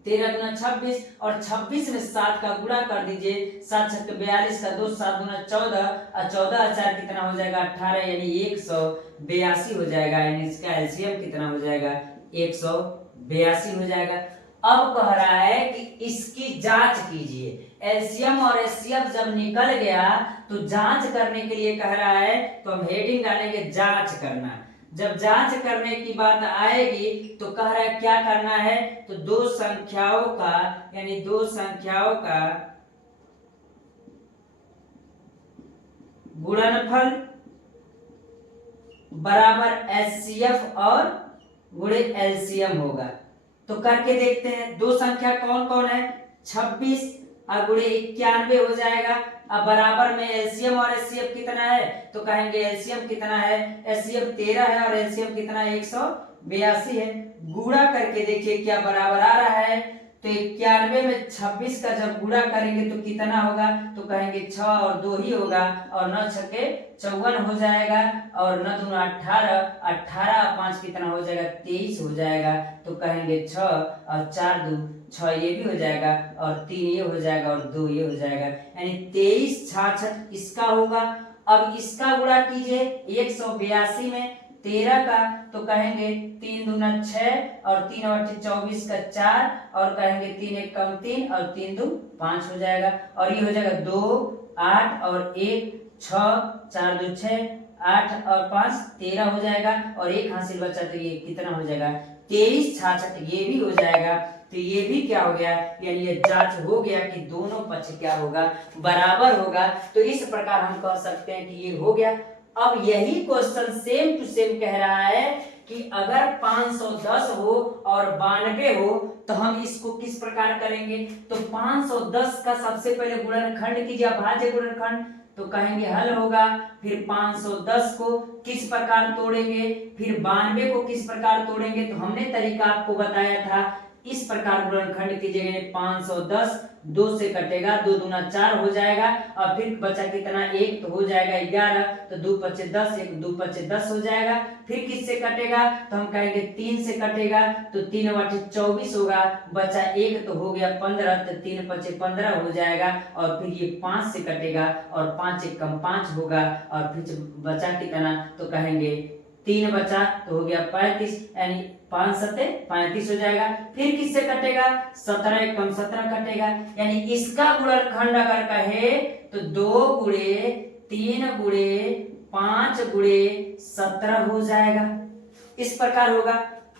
13 दूना 26 और 26 में 7 का गुणा कर दीजिए, 7 छक्के 42 का 2, 7 दूना 14 और 14 और 4 कितना हो जाएगा 18, यानी 182 हो जाएगा। यानी इसका एलसीएम कितना हो जाएगा 182 हो जाएगा। अब कह रहा है कि इसकी जांच कीजिए। एलसीएम और एचसीएफ जब निकल गया तो जांच करने के लिए कह रहा है, तो हम हेडिंग डालेंगे जांच करना। जब जांच करने की बात आएगी तो कह रहा है क्या करना है, तो दो संख्याओं का यानी दो संख्याओं का गुणनफल बराबर एचसीएफ और गुणे एलसीएम होगा। तो करके देखते हैं, दो संख्या कौन कौन है, 26 और गुणे 91 हो जाएगा। अब बराबर में एलसीएम और एचसीएफ कितना है, तो कहेंगे एलसीएम कितना है, एचसीएफ 13 है और एलसीएम कितना है 182 है। गुणा करके देखिए क्या बराबर आ रहा है, तो 91 में 26 का जब गुणा करेंगे तो कितना होगा, तो कहेंगे 6 और 2 ही होगा और 9 छक्के 54 हो जाएगा और 9 दूना 18, 18 और 5 कितना हो जाएगा 23 हो जाएगा। तो कहेंगे 6 और 4 2 6 ये भी हो जाएगा और 3 ये हो जाएगा और 2 ये हो जाएगा, यानी 23 66 इसका होगा। अब इसका गुणा कीजिए 182 में 13 का, तो कहेंगे 3 दूना 6 और 3 और 24 का 4 और कहेंगे 3 एक कम 3 और 3 दो 5 हो जाएगा और ये हो जाएगा 2 8 और 1 6 4 2 6 8 और 5 13 हो जाएगा और एक हासिल बचा, तो ये कितना हो जाएगा 23 66 ये भी हो जाएगा। तो ये भी क्या हो गया, यानी ये जांच हो गया कि दोनों पक्ष क्या होगा बराबर होगा। तो इस प्रकार हम कह सकते हैं कि ये हो गया। अब यही क्वेश्चन सेम टू सेम कह रहा है कि अगर 510 हो और 92 हो तो हम इसको किस प्रकार करेंगे, तो 510 का सबसे पहले गुणनखंड कीजिए, भाज्य गुणनखंड, तो कहेंगे हल होगा। फिर 510 को किस प्रकार तोड़ेंगे, फिर 92 को किस प्रकार तोड़ेंगे, तो हमने तरीका आपको बताया था। इस प्रकार गुणनखंड कीजिएगा, 510 2 से कटेगा, 2 दूना 4 हो जाएगा और फिर बचा कितना 1, तो हो जाएगा 11, तो 2 पचे 10 1 2 पचे 10 हो जाएगा। फिर किससे कटेगा, तो हम कहेंगे 3 से कटेगा, तो 3 बटे 24 होगा, बचा 1 तो हो गया 15, तो 3 पचे 15 हो जाएगा और फिर ये 5 से कटेगा और 5 एक कम 5 होगा और फिर बचा कितना, तो कहेंगे 3 बचा तो हो गया 35, यानी 5 सत्ते 35 हो जाएगा। फिर किससे कटेगा, 17 एक कम 17 कटेगा, यानी इसका गुणनखंड अगर कहे तो 2 गुणे 3 गुणे 5 गुणे 17 हो जाएगा। इस प्रकार होगा।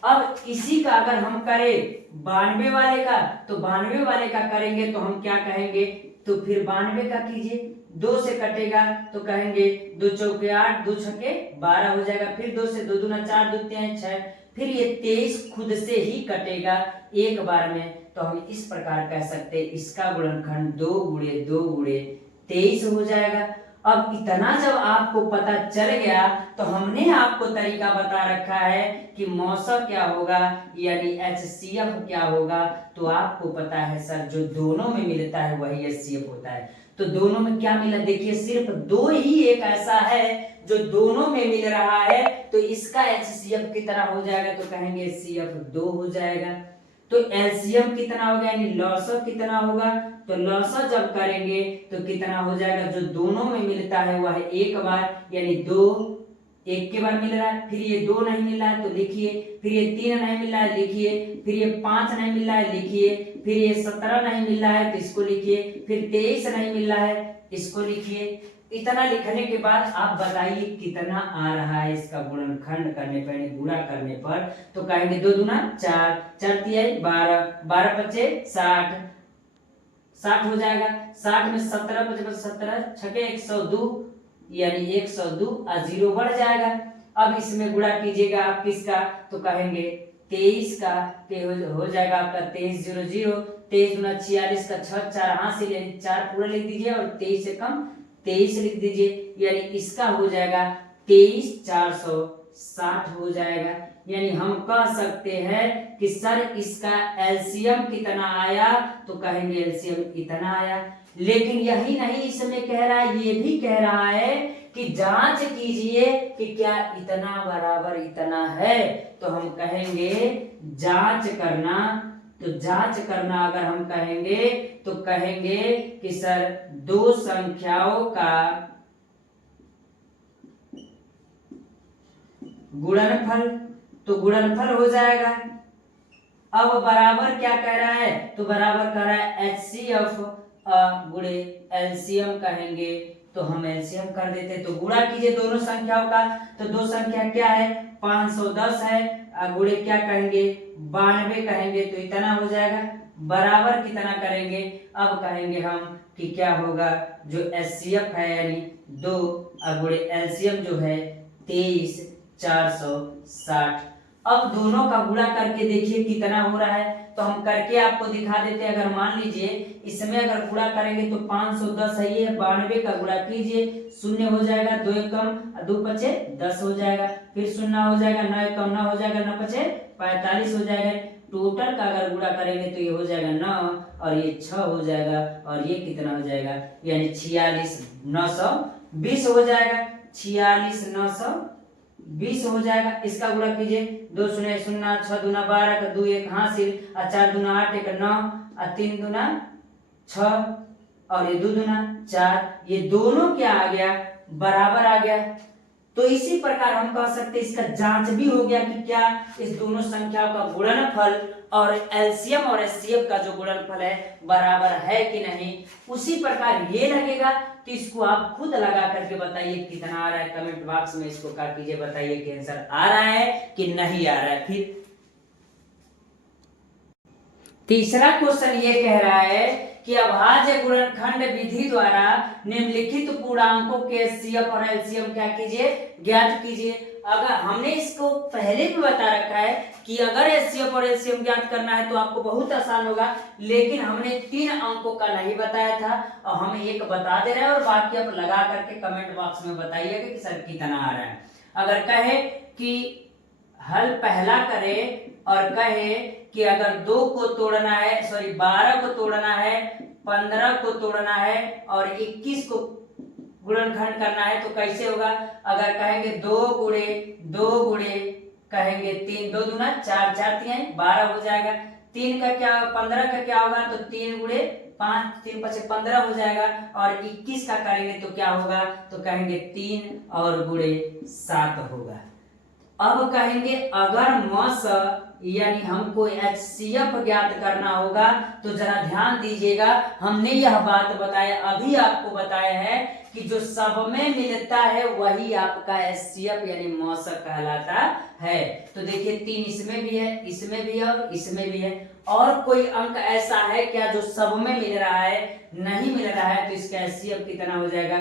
अब इसी का अगर हम करें 92 वाले का, तो 92 वाले का करेंगे तो हम क्या कहेंगे, तो फिर 92 का कीजिए, 2 से कटेगा तो कहेंगे 2 चौके 8 2 छक्के 12 हो जाएगा। फिर 2 से 2 दूना 4 2 3 6, फिर ये 23 खुद से ही कटेगा एक बार में, तो हम इस प्रकार कह सकते हैं इसका गुणनखंड 2 गुणे 2 गुणे 23 हो जाएगा। अब इतना जब आपको पता चल गया तो हमने आपको तरीका बता रखा है कि मौसम क्या होगा यानी HCF क्या होगा, तो आपको पता है सर जो दोनों में मिलता है वही HCF होता है। तो दोनों में क्या मिला, देखिए सिर्फ 2 ही एक ऐसा है जो दोनों में मिल रहा है, तो इसका HCF कितना हो जाएगा, तो कहेंगे HCF 2 हो जाएगा। तो LCM कितना होगा यानी लॉसव कितना होगा, तो लॉसव जब करेंगे तो कितना हो जाएगा, जो दोनों में मिलता है वह एक बार यानी 2 एक के बार मिल रहा है, फिर ये 2 नहीं मिल रहा है तो लिखिए, फिर ये 3 नहीं मिल रहा है लिखिए, फिर ये 5 नहीं मिल रहा है लिखिए, फिर ये 17 नहीं मिल रहा है तो इसको लिखिए, फिर 23 नहीं मिल रहा है इसको लिखिए। इतना लिखने के बाद आप बताइए कितना आ रहा है इसका गुणनखंड करने पर, गुणा करने पर, तो कहेंगे 2 दूना 4 4 तिहाई 12 12 पचे 60 60 हो जाएगा। 60 में 17 पचे 17 छके 102 यानी 102 और 0 बढ़ जाएगा। अब इसमें गुणा कीजिएगा आप किसका, तो कहेंगे 23 का हो जाएगा आपका 23 0 0 23 दूना 46 का 6 4 हासिल यानी 4 पूरा लिख दीजिए और 23 से कम 23 लिख दीजिए, यानी इसका हो जाएगा 23 460 हो जाएगा। यानी हम कह सकते हैं कि सर इसका एलसीएम कितना आया, तो कहेंगे एलसीएम इतना आया। लेकिन यही नहीं इसमें कह रहा है, ये भी कह रहा है कि जांच कीजिए कि क्या इतना बराबर इतना है, तो हम कहेंगे जांच करना। तो जांच करना अगर हम कहेंगे तो कहेंगे कि सर दो संख्याओं का गुणनफल, तो गुणनफल हो जाएगा। अब बराबर क्या कह रहा है, तो बराबर कह रहा है HCF गुणे एलसीएम कहेंगे, तो हम एलसीएम कर देते। तो गुणा कीजिए दोनों संख्याओं का, तो दो संख्या क्या है 510 है, गुणे क्या कहेंगे 92 कहेंगे, तो इतना हो जाएगा। बराबर कितना करेंगे, अब कहेंगे हम कि क्या होगा, जो HCF है यानी 2 गुणे एलसीएम जो है 23460। अब दोनों का गुणा करके देखिए कितना हो रहा है, तो हम करके आपको दिखा देते हैं। अगर मान लीजिए इसमें अगर गुणा करेंगे तो 510 है, ये 92 का गुणा कीजिए, शून्य हो जाएगा, 2 एक कम 2 पचे 10 हो जाएगा, फिर शून्य हो जाएगा, 9 एक कम 9 हो जाएगा, 9 पचे 45 हो जाएगा। टोटल का अगर गुणा करेंगे तो ये हो जाएगा 9 और ये 6 हो जाएगा, और ये कितना हो जाएगा यानी 46920 हो जाएगा, 46920 हो जाएगा। इसका गुणा कीजिए, 2 शून्य शून्य, 6 दूना 12 का 2 एक हासिल, 4 दूना 8 एक 9, 3 दूना 6 और ये 2 दूना 4, ये दोनों क्या आ गया बराबर आ गया। तो इसी प्रकार हम कह सकते हैं इसका जांच भी हो गया कि क्या इस दोनों संख्याओं का गुणनफल और एलसीएम और एचसीएफ का जो गुणनफल है बराबर है कि नहीं। उसी प्रकार ये लगेगा, तो इसको आप खुद लगा करके बताइए कितना आ रहा है, कमेंट बॉक्स में इसको कर दीजिए, बताइए कि आंसर आ रहा है कि नहीं आ रहा है। फिर तीसरा क्वेश्चन ये कह रहा है कि अभाज्य गुणनखंड विधि द्वारा निम्नलिखित पूर्णांकों के एचसीएफ और एलसीएम क्या कीजिए ज्ञात कीजिए। अगर हमने इसको पहले भी बता रखा है कि अगर एचसीएफ और एलसीएम ज्ञात करना है तो आपको बहुत आसान होगा, लेकिन हमने 3 अंकों का नहीं बताया था और हम एक बता दे रहे हैं, और बाकी आप लगा करके कमेंट बॉक्स में बताइएगा कि सर कितना आ रहा है। अगर कहे कि हल पहला करे और कहे कि अगर 2 को तोड़ना है, सॉरी 12 को तोड़ना है, 15 को तोड़ना है और 21 को गुणनखंड करना है तो कैसे होगा। अगर कहेंगे 2 गुणे कहेंगे 3, 2 दूना 4, 4 3 12 हो जाएगा। 3 का क्या 15 का क्या होगा, तो 3 गुणे 5, 3 पचे 15 हो जाएगा, और 21 का करेंगे तो क्या होगा, तो कहेंगे 3 और गुणे 7 होगा। अब कहेंगे अगर मस यानी हमको HCF ज्ञात करना होगा, तो जरा ध्यान दीजिएगा, हमने यह बात बताया अभी आपको बताया है कि जो सब में मिलता है वही आपका HCF यानी मस कहलाता है। तो देखिए 3 इसमें भी है, इसमें भी है और इसमें भी है, और कोई अंक ऐसा है क्या जो सब में मिल रहा है, नहीं मिल रहा है, तो इसका HCF कितना हो जाएगा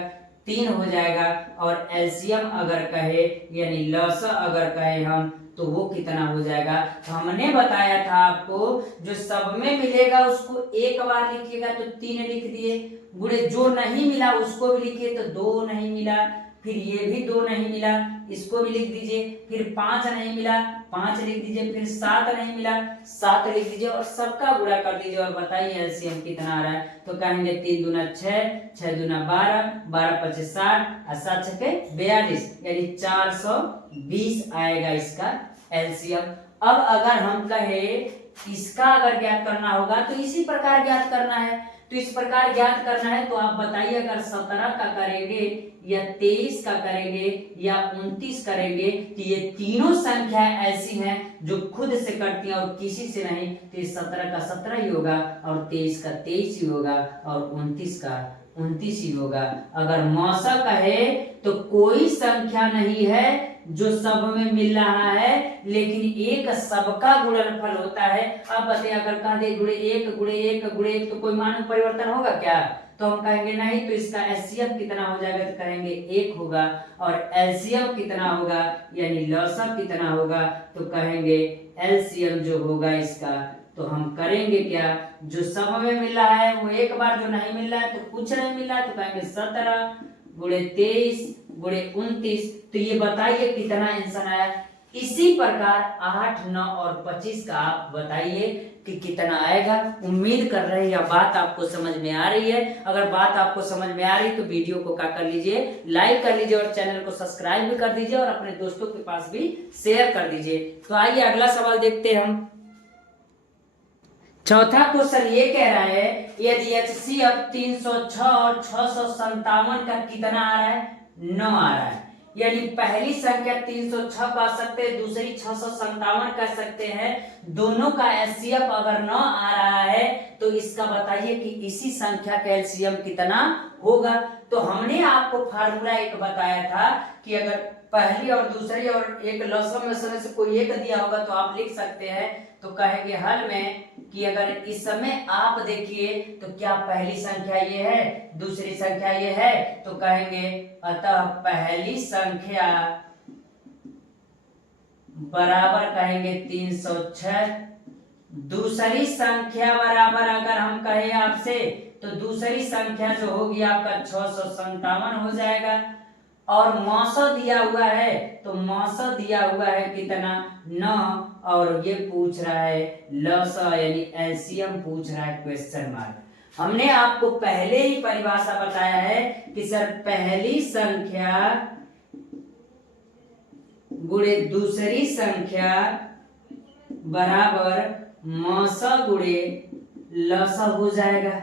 3 हो जाएगा। और एलसीएम अगर कहे यानी लस अगर कहे हम तो वो कितना हो जाएगा। तो हमने बताया था आपको जो सब में मिलेगा उसको एक बार लिखिएगा तो 3 लिख दिए, गुणे जो नहीं मिला उसको भी लिखिए तो 2 नहीं मिला, फिर ये भी 2 नहीं मिला, इसको भी लिख दीजिए, फिर 5 नहीं मिला, 5 लिख दीजिए, फिर 7 नहीं मिला, 7 लिख दीजिए और सबका गुणा कर दीजिए और बताइए एलसीएम कितना आ रहा है। तो कहेंगे 3 दूना 6, 6 दूना 12, 12 पचे 60 और 7 छके 42 यानी 420 आएगा इसका एलसीएम। अब अगर हम कहे इसका अगर ज्ञात करना होगा तो इसी प्रकार ज्ञात करना है। तो इस प्रकार ज्ञात करना है तो आप बताइए अगर 17 का करेंगे या 23 का करेंगे या 29 करेंगे, तो ये तीनों संख्या ऐसी हैं जो खुद से कटती हैं और किसी से नहीं। तो 17 का 17 ही होगा और 23 का 23 ही होगा और 29 का 29 ही होगा। अगर मौसा कहे तो कोई संख्या नहीं है जो सब में मिल रहा है, लेकिन एक सबका गुणनफल होता है। अब बताइए अगर कह दे गुणे 1 गुणे 1 गुणे 1 तो कोई मान परिवर्तन होगा क्या, तो हम कहेंगे नहीं। तो इसका एचसीएफ कितना हो जाएगा, तो कहेंगे 1 होगा, और एलसीएम कितना होगा यानी लसअप कितना होगा, तो कहेंगे एलसीएम जो होगा इसका, तो हम करेंगे क्या, जो सब में मिल रहा है वो एक बार, जो नहीं मिल रहा है तो कुछ नहीं मिल रहा है तो कहेंगे 17 गुणे 23 गुणे 29। तो ये बताइए कितना आंसर आया। इसी प्रकार 8, 9 और 25 का आप बताइए कि कितना आएगा। उम्मीद कर रहे हैं यह बात आपको समझ में आ रही है। अगर बात आपको समझ में आ रही है तो वीडियो को क्या कर लीजिए, लाइक कर लीजिए और चैनल को सब्सक्राइब भी कर दीजिए और अपने दोस्तों के पास भी शेयर कर दीजिए। तो आइए अगला सवाल देखते हैं हम। चौथा क्वेश्चन ये कह रहा है यदि HCF 306 और 657 का कितना आ रहा है, 9 आ रहा है। यानी पहली संख्या 306 कह सकते हैं, दूसरी 657 कह सकते हैं। दोनों का एचसीएफ अगर 9 आ रहा है तो इसका बताइए कि इसी संख्या का एलसीएम कितना होगा। तो हमने आपको फार्मूला एक बताया था कि अगर पहली और दूसरी और एक लसम में से कोई एक दिया होगा तो आप लिख सकते हैं। तो कहेंगे हल में कि अगर इस समय आप देखिए तो क्या पहली संख्या ये है, दूसरी संख्या ये है, तो कहेंगे अतः पहली संख्या बराबर कहेंगे 306, दूसरी संख्या बराबर अगर हम कहें आपसे तो दूसरी संख्या जो होगी आपका 657 हो जाएगा। और मौसा दिया हुआ है तो मौसा दिया हुआ है कितना, 9, और ये पूछ रहा है लसा यानी एलसीएम पूछ रहा है क्वेश्चन मार्क। हमने आपको पहले ही परिभाषा बताया है कि सर पहली संख्या गुणे दूसरी संख्या बराबर मौसा गुणे लसा हो जाएगा।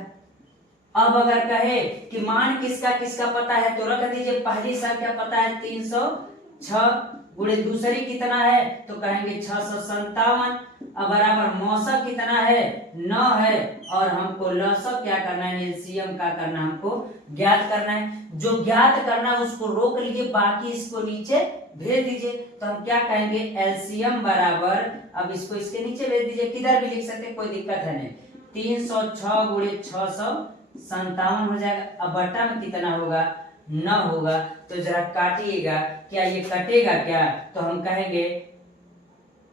अब अगर कहे कि मान किसका किसका पता है तो रख दीजिए। पहली संख्या पता है 306 गुणे दूसरी कितना है तो कहेंगे 657, अब बराबर मौसा कितना है 9 है, और हमको लसा क्या करना है, एलसीएम का करना हमको ज्ञात करना है। जो ज्ञात करना है उसको रोक लीजिए, बाकी इसको नीचे भेज दीजिए। तो हम क्या कहेंगे एलसीएम बराबर, अब इसको इसके नीचे भेज दीजिए, किधर भी लिख सकते कोई दिक्कत है नहीं, 306 गुणे 657 हो जाएगा। अब बटा में कितना होगा 9 होगा। तो जरा काटिएगा, क्या ये कटेगा क्या, तो हम कहेंगे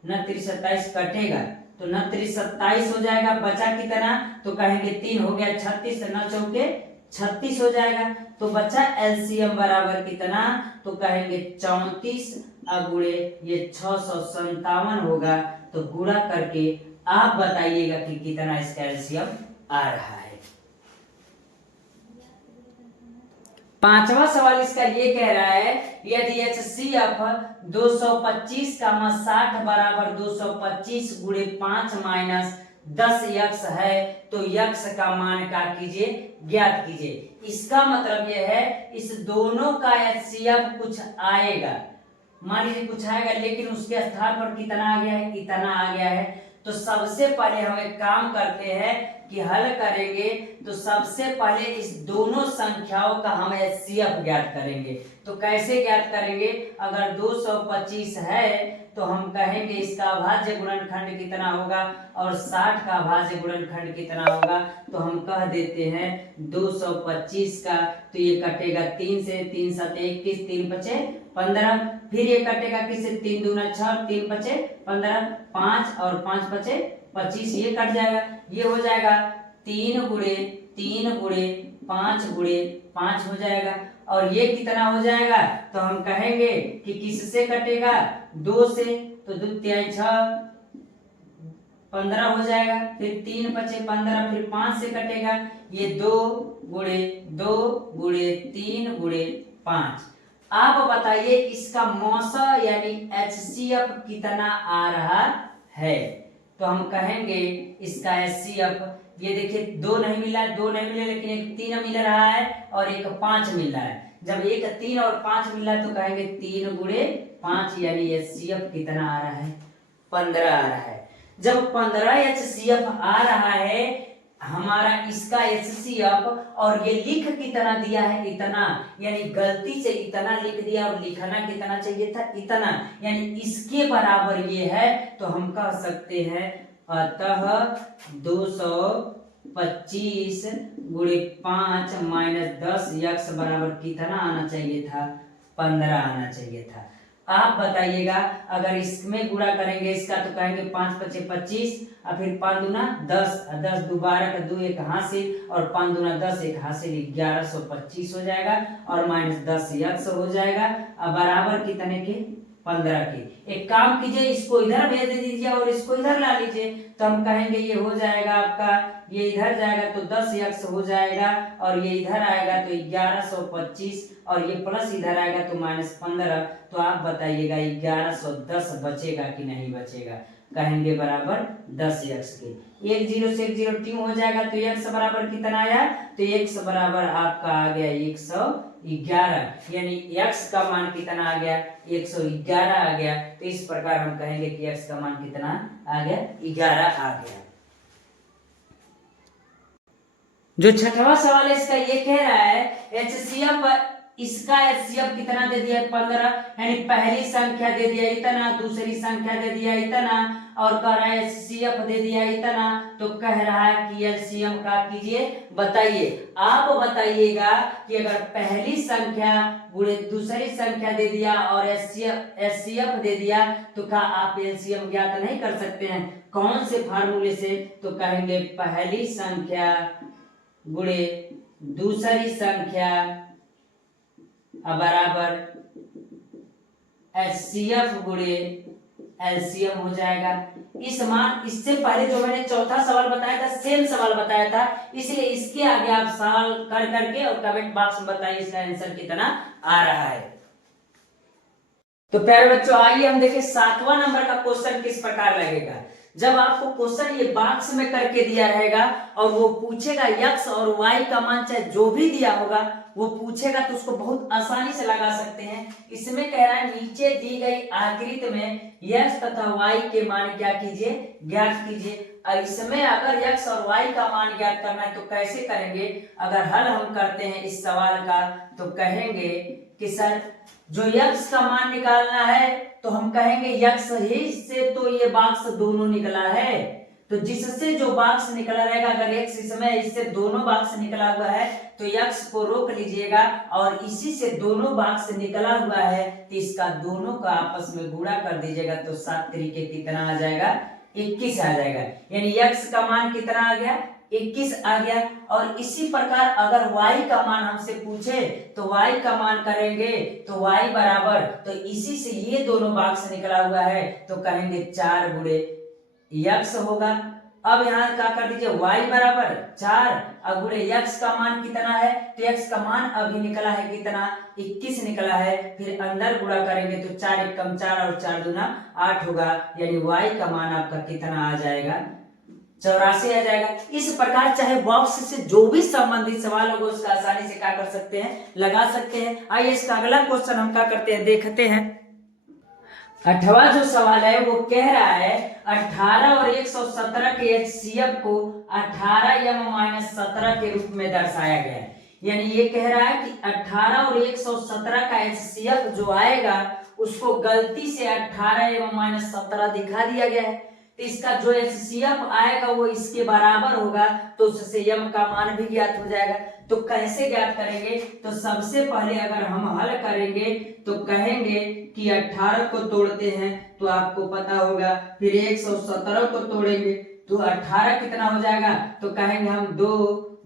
9 3 27 कटेगा तो 9 3 27 हो जाएगा। बचा कितना तो कहेंगे 3 हो गया 36, 9 चौके 36 हो जाएगा। तो बचा एलसीएम बराबर कितना तो कहेंगे 34 गुणे ये 657 होगा। तो गुणा करके आप बताइएगा कि कितना इसका एलसीएम आ रहा है। पांचवा सवाल इसका ये कह रहा है यदि HCF 225 का 60 बराबर 225 गुणे 5 माइनस 10 यक्स है तो यक्स का मान क्या कीजिए, ज्ञात कीजिए। इसका मतलब यह है इस दोनों का HCF कुछ आएगा, मान लीजिए कुछ आएगा, लेकिन उसके स्थान पर कितना आ गया है, इतना आ गया है। तो सबसे पहले हम एक काम करते हैं कि हल करेंगे तो सबसे पहले इस दोनों संख्याओं का हम एचसीएफ ज्ञात करेंगे। तो कैसे ज्ञात करेंगे, अगर 225 है तो हम कहेंगे इसका अभाज्य गुणनखंड कितना होगा और 60 का अभाज्य गुणनखंड कितना होगा। तो हम कह देते हैं 225 का, तो ये कटेगा 3 से, 3 7 21, 3 5 15, फिर ये कटेगा किससे, 3 दूना 6, 3 5 15, 5 और 5 5 25, ये कट जाएगा। ये हो जाएगा 3 गुणे 3 गुणे 5 गुणे 5 हो जाएगा। और ये कितना हो जाएगा तो हम कहेंगे कि किससे कटेगा, 2 से, तो 2 3 6 15 हो जाएगा। फिर 3 5 15, फिर 5 से कटेगा, ये 2 गुणे 2 गुणे 3 गुणे 5। आप बताइए इसका मौसा यानी HCF कितना आ रहा है। तो हम कहेंगे इसका HCF, ये देखिए 2 नहीं मिला, 2 नहीं मिला, लेकिन एक 3 मिल रहा है और एक 5 मिल रहा है। जब एक 3 और 5 मिल रहा है तो कहेंगे 3 गुणे 5 यानी HCF कितना आ रहा है, 15 आ रहा है। जब 15 HCF आ रहा है हमारा इसका HCF, और ये लिख कितना दिया है, इतना, यानी गलती से इतना लिख दिया और लिखना कितना चाहिए था, इतना, यानी इसके बराबर ये है। तो हम कह सकते हैं अतः 225 गुणे 5 माइनस 10 यक्स बराबर कितना आना चाहिए था, 15 आना चाहिए था। आप बताइएगा अगर इसमें गुणा करेंगे इसका तो कहेंगे 5 5 25, और फिर 5 दूना 10, 10 2 12 का 2 एक हासिल, और 5 दूना 10 एक हासिल, 1125 हो जाएगा, और माइनस 10 यक्स हो जाएगा। अब बराबर कितने के, 15 की। एक काम कीजिए, इसको इधर भेज दीजिए और इसको इधर ला लीजिए, तो हम कहेंगे ये हो जाएगा आपका, ये इधर जाएगा तो 10x हो जाएगा और ये इधर आएगा तो 1125 और ये प्लस इधर आएगा तो -15। तो आप बताइएगा 1110 बचेगा कि नहीं बचेगा? कहेंगे बराबर 10x के। एक जीरो से एक जीरो टी हो जाएगा तो x बराबर कितना आया? तो x बराबर आपका आ गया 111, यानी x का मान कितना आ गया? 111 आ गया। तो इस प्रकार हम कहेंगे कि x का मान कितना आ गया? 11 आ गया। जो छठवां सवाल है इसका ये कह रहा है HCF, इसका HCF कितना दे दिया है? 15, यानी पहली संख्या दे दिया इतना, दूसरी संख्या दे दिया इतना और कह रहा है HCF दे दिया इतना। तो कह रहा है कि LCM का कीजिए, बताइए। आप बताइएगा कि अगर पहली संख्या गुणे दूसरी संख्या दे दिया और HCF दे दिया तो क्या आप LCM ज्ञात नहीं कर सकते हैं? कौन से फार्मूले से? तो कहेंगे पहली संख्या गुणे दूसरी संख्या बराबर HCF गुणे LCM हो जाएगा। इस मान, इससे पहले जो मैंने चौथा सवाल बताया था सेम सवाल बताया था, इसलिए इसके आगे आप सवाल कर करके और कमेंट बॉक्स में बताइए इसका आंसर कितना आ रहा है। तो प्यारे बच्चों आइए हम देखें 7वां नंबर का क्वेश्चन किस प्रकार लगेगा। जब आपको क्वेश्चन ये बॉक्स में करके दिया रहेगा और वो पूछेगा x और y का मान चाहे जो भी दिया होगा वो पूछेगा तो उसको बहुत आसानी से लगा सकते हैं। इसमें कह रहा है नीचे दी गई आकृति में x तथा y के मान क्या कीजिए? ज्ञात कीजिए। इसमें अगर x और y का मान ज्ञात करना है तो कैसे करेंगे? अगर हल हम करते हैं इस सवाल का तो कहेंगे कि सर जो x का मान निकालना है तो हम कहेंगे x ही से तो ये बॉक्स दोनों निकला है, तो जिससे जो बॉक्स निकला रहेगा, अगर x इसमें इससे दोनों बॉक्स निकला हुआ है तो x को रोक लीजिएगा और इसी से दोनों बॉक्स निकला हुआ है तो इसका दोनों का आपस में गुणा कर दीजिएगा तो 7 तरीके कितना आ जाएगा? 21 आ जाएगा। यानी x का मान कितना आ गया? 21 आ गया। और इसी प्रकार अगर y का मान हमसे पूछे तो y का मान करेंगे तो y बराबर, तो इसी से ये दोनों बॉक्स निकला हुआ है तो कहेंगे 4 गुणे x होगा। अब यहाँ क्या कर दीजिए? y बराबर 4 और गुणे x का मान कितना है? तो x का मान अभी निकला है कितना? 21 निकला है। फिर अंदर गुणा करेंगे तो 4 एकम 4 और 4 दूना 8 होगा, यानी y का मान आपका कितना आ जाएगा? 84 आ जाएगा। इस प्रकार चाहे बॉक्स से जो भी संबंधित सवाल होगा उसका आसानी से क्या कर सकते हैं? लगा सकते हैं। आइए इसका अगला क्वेश्चन हम क्या करते हैं देखते हैं। 8वां जो सवाल है वो कह रहा है 18 और 117 के HCF को 18m-17 के रूप में दर्शाया गया है। यानी ये कह रहा है कि 18 और 117 का HCF जो आएगा उसको गलती से 18m-17 दिखा दिया गया है। तो इसका जो HCF आएगा वो इसके बराबर होगा तो उससे m का मान भी ज्ञात हो जाएगा। तो कैसे ज्ञात करेंगे? तो सबसे पहले अगर हम हल करेंगे तो कहेंगे कि 18 को तोड़ते हैं तो आपको पता होगा, फिर 117 को तोड़ेंगे तो 18 कितना हो जाएगा? तो कहेंगे हम 2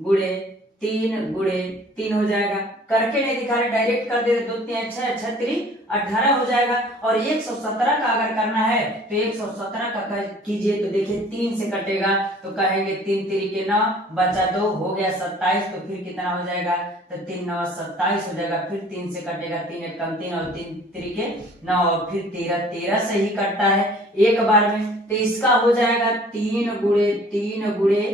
गुणे 3 हो जाएगा। करके नहीं दिखा रहे, डायरेक्ट कर दे, 2 3 6 6 3 18 हो जाएगा। और 117 का अगर करना है तो 117 का कीजिए तो देखिए 3 से कटेगा तो कहेंगे 3 3 9 बचा 2 हो गया 27। तो फिर कितना हो जाएगा? तो 3 9 27 हो जाएगा। फिर 3 से कटेगा, 3 1 कम 3 और 3 3 9 और फिर 13 से ही कटता है एक बार में। तो इसका हो जाएगा 3 गुणे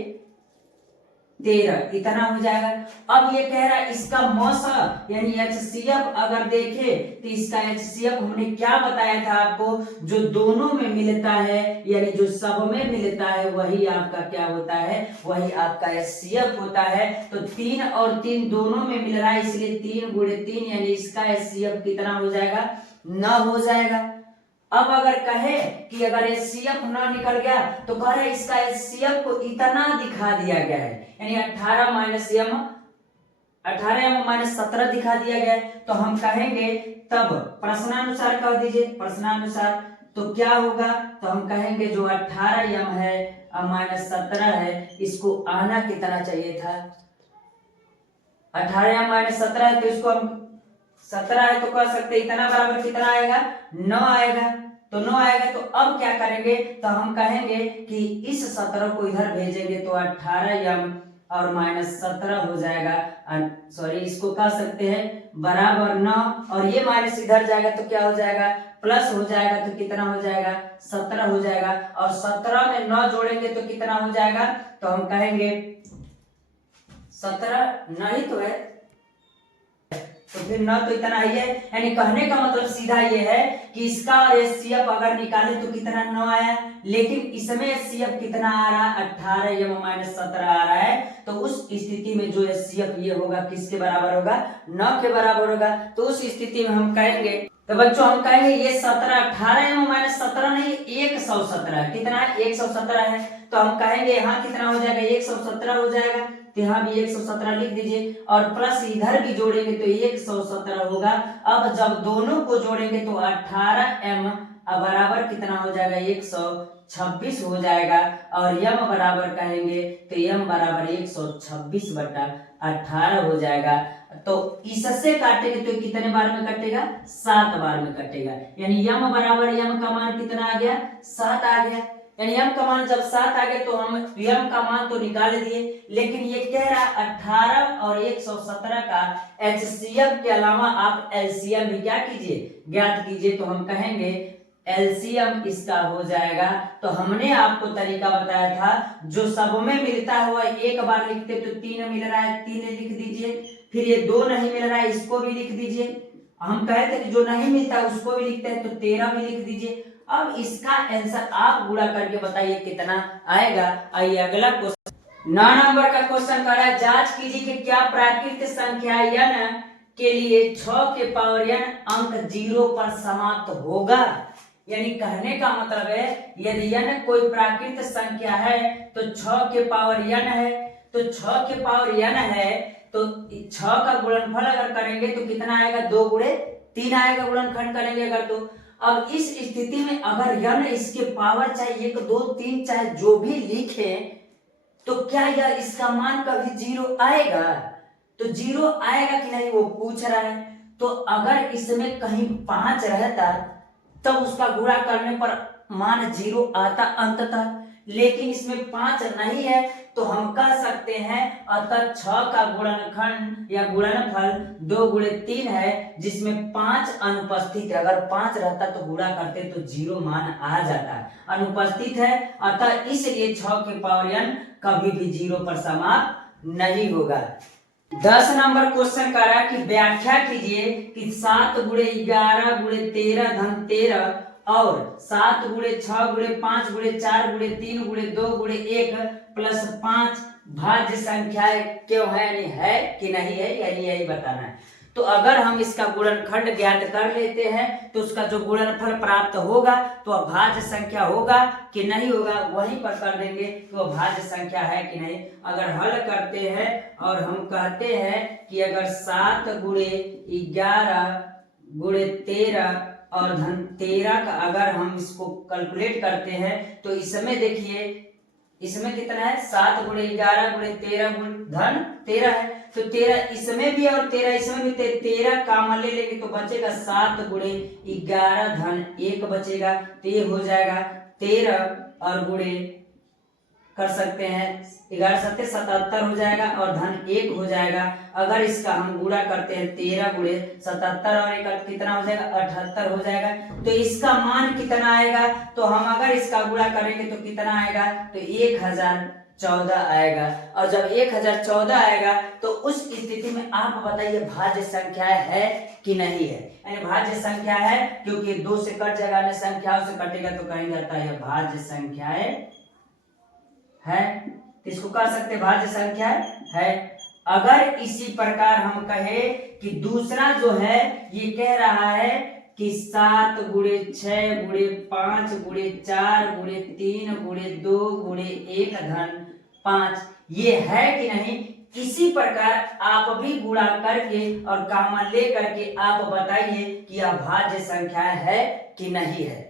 13 इतना हो जाएगा। अब ये कह रहा है इसका मौसा यानी HCF अगर देखे तो इसका HCF हमने क्या बताया था आपको? जो दोनों में मिलता है यानी जो सब में मिलता है वही आपका क्या होता है? वही आपका HCF होता है। तो 3 और 3 दोनों में मिल रहा है इसलिए 3 गुणे 3 यानी इसका HCF कितना हो जाएगा? 9 हो जाएगा। अब अगर कहे कि अगर HCF ना निकल गया तो कह रहे इसका HCF को इतना दिखा दिया गया है, यानी 18m-17 दिखा दिया गया है। तो हम कहेंगे तब प्रश्नानुसार कर दीजिए, प्रश्नानुसार तो क्या होगा? तो हम कहेंगे जो 18m है -17 है इसको आना कितना चाहिए था? 18m-17 है तो इसको हम 17 है तो कह सकते इतना बराबर कितना आएगा, 9 आएगा। तो 9 आएगा तो अब क्या करेंगे, तो हम कहेंगे कि इस 17 को इधर भेजेंगे तो 18m और -17 हो जाएगा। सॉरी, इसको कह सकते हैं बराबर 9, और ये माइनस इधर जाएगा तो क्या हो जाएगा, प्लस हो जाएगा। तो कितना हो जाएगा, 17 हो जाएगा। और 17 में 9 जोड़ेंगे तो कितना हो जाएगा, तो हम कहेंगे 17 नहीं तो है, तो फिर न तो इतना ही है। यानी कहने का मतलब सीधा ये है कि इसका और एचसीएफ अगर निकाले तो कितना 9 आया, लेकिन इसमें एचसीएफ कितना आ रहा है, 18m - 17 आ रहा है। तो उस स्थिति में जो एचसीएफ ये होगा किसके बराबर होगा, 9 के बराबर होगा। तो उस स्थिति में हम कहेंगे, तो बच्चों हम कहेंगे ये 17 18m - 17 नहीं 117, कितना है 117 है। तो हम कहेंगे यहाँ कितना हो जाएगा, 117 हो जाएगा। तो यहाँ भी 117 लिख दीजिए, और प्लस इधर भी जोड़ेंगे तो 117 होगा। अब जब दोनों को जोड़ेंगे तो 18m बराबर कितना हो जाएगा, 126 हो जाएगा। और m बराबर कहेंगे तो m बराबर 126/18 हो जाएगा। तो इससे काटेंगे तो कितने बार में कटेगा, 7 बार में कटेगा। यानी m बराबर m का मान कितना आ गया, 7 आ गया। यानी m का मान जब 7 आ गया तो हम m का मान तो निकाल दिए, लेकिन ये कह रहा 18 और 117 का एचसीएफ के अलावा आप एलसीएम भी क्या कीजिए, ज्ञात कीजिए। तो हम कहेंगे एलसीएम इसका हो जाएगा। तो हमने आपको तरीका बताया था, जो सब में मिलता हुआ एक बार लिखते तो 3 मिल रहा है 3 लिख दीजिए, फिर ये 2 नहीं मिल रहा है इसको भी लिख दीजिए। हम कहे थे कि जो नहीं मिलता उसको भी लिखते हैं तो 13 भी लिख दीजिए। अब इसका आंसर आप गुणा करके बताइए कितना आएगा। आइए अगला क्वेश्चन 9 नंबर का क्वेश्चन कर रहा है, जांच कीजिए कि क्या प्राकृत संख्या n के लिए 6 के पावर n अंक 0 पर समाप्त होगा। यानी कहने का मतलब है यदि n कोई प्राकृत संख्या है तो 6 के पावर n है, तो 6 के पावर n है तो 6 का गुणनफल अगर करेंगे तो कितना आएगा, 2 गुणे 3 आएगा गुणनखंड करेंगे अगर। तो अब इस स्थिति में अगर n इसके पावर चाहे 1 2 3 चाहे जो भी लिखे तो क्या यह इसका मान कभी 0 आएगा, तो 0 आएगा कि नहीं वो पूछ रहा है। तो अगर इसमें कहीं 5 रहता तब उसका गुणा करने पर मान 0 आता अंततः, लेकिन इसमें 5 नहीं है तो हम कह सकते हैं अतः 6 का गुणनखंड या गुणनफल 2 गुणे 3 है, जिसमें 5 अनुपस्थित है। अगर 5 रहता तो गुणा करते तो 0 मान आ जाता, अनुपस्थित है। अतः इसलिए 6 के पावर n कभी भी 0 पर समाप्त नहीं होगा। 10 नंबर क्वेश्चन कर रहा है कि व्याख्या कीजिए कि 7 गुणे 11 गुणे 13 धन 13 और 7 गुणे 6 गुणे 5 गुणे 4 गुणे 3 गुणे 2 गुणे 1 प्लस 5 भाज्य संख्याएं क्यों है, यानी है कि नहीं है, यही बताना है। तो अगर हम इसका गुणनखंड ज्ञात कर लेते हैं तो उसका जो गुणनफल प्राप्त होगा तो भाज्य संख्या होगा कि नहीं होगा, वहीं पर कर देंगे तो भाज्य संख्या है कि नहीं। अगर हल करते हैं और हम कहते हैं कि अगर 7 गुणे 11 गुणे 13 और धन 13 का अगर हम इसको कैलकुलेट करते हैं तो इसमें देखिए इसमें कितना है, 7 गुणे 11 गुणे 13 धन 13 है। तो 13 इसमें भी और 13 इसमें भी, 13 कॉमन ले लेंगे तो बचेगा 7 गुणे 11 धन 1 बचेगा। तो ये हो जाएगा 13 और गुणे कर सकते हैं 11 7 77 हो जाएगा और धन 1 हो जाएगा। अगर इसका हम गुणा करते हैं 13 गुणे 77 और 1 कितना हो जाएगा, 78 हो जाएगा। तो इसका मान कितना आएगा, तो हम अगर इसका गुणा करेंगे तो कितना आएगा, तो 1014 आएगा। और जब 1014 आएगा तो उस स्थिति में आप बताइए भाज्य संख्या है कि नहीं है। यानी भाज्य संख्या है क्योंकि 2 से कट जाएगा, अन्य संख्याओं से कटेगा तो कहीं जाता है भाज्य संख्याएं है, तो इसको कह सकते भाज्य संख्या है। अगर इसी प्रकार हम कहे कि दूसरा जो है ये कह रहा है कि 7 गुणे 6 गुणे 5 गुणे 4 गुणे 3 गुणे 2 गुणे 1 धन 5 ये है कि नहीं। इसी प्रकार आप भी गुणा करके और कॉमन ले करके आप बताइए कि यह भाज्य संख्या है कि नहीं है।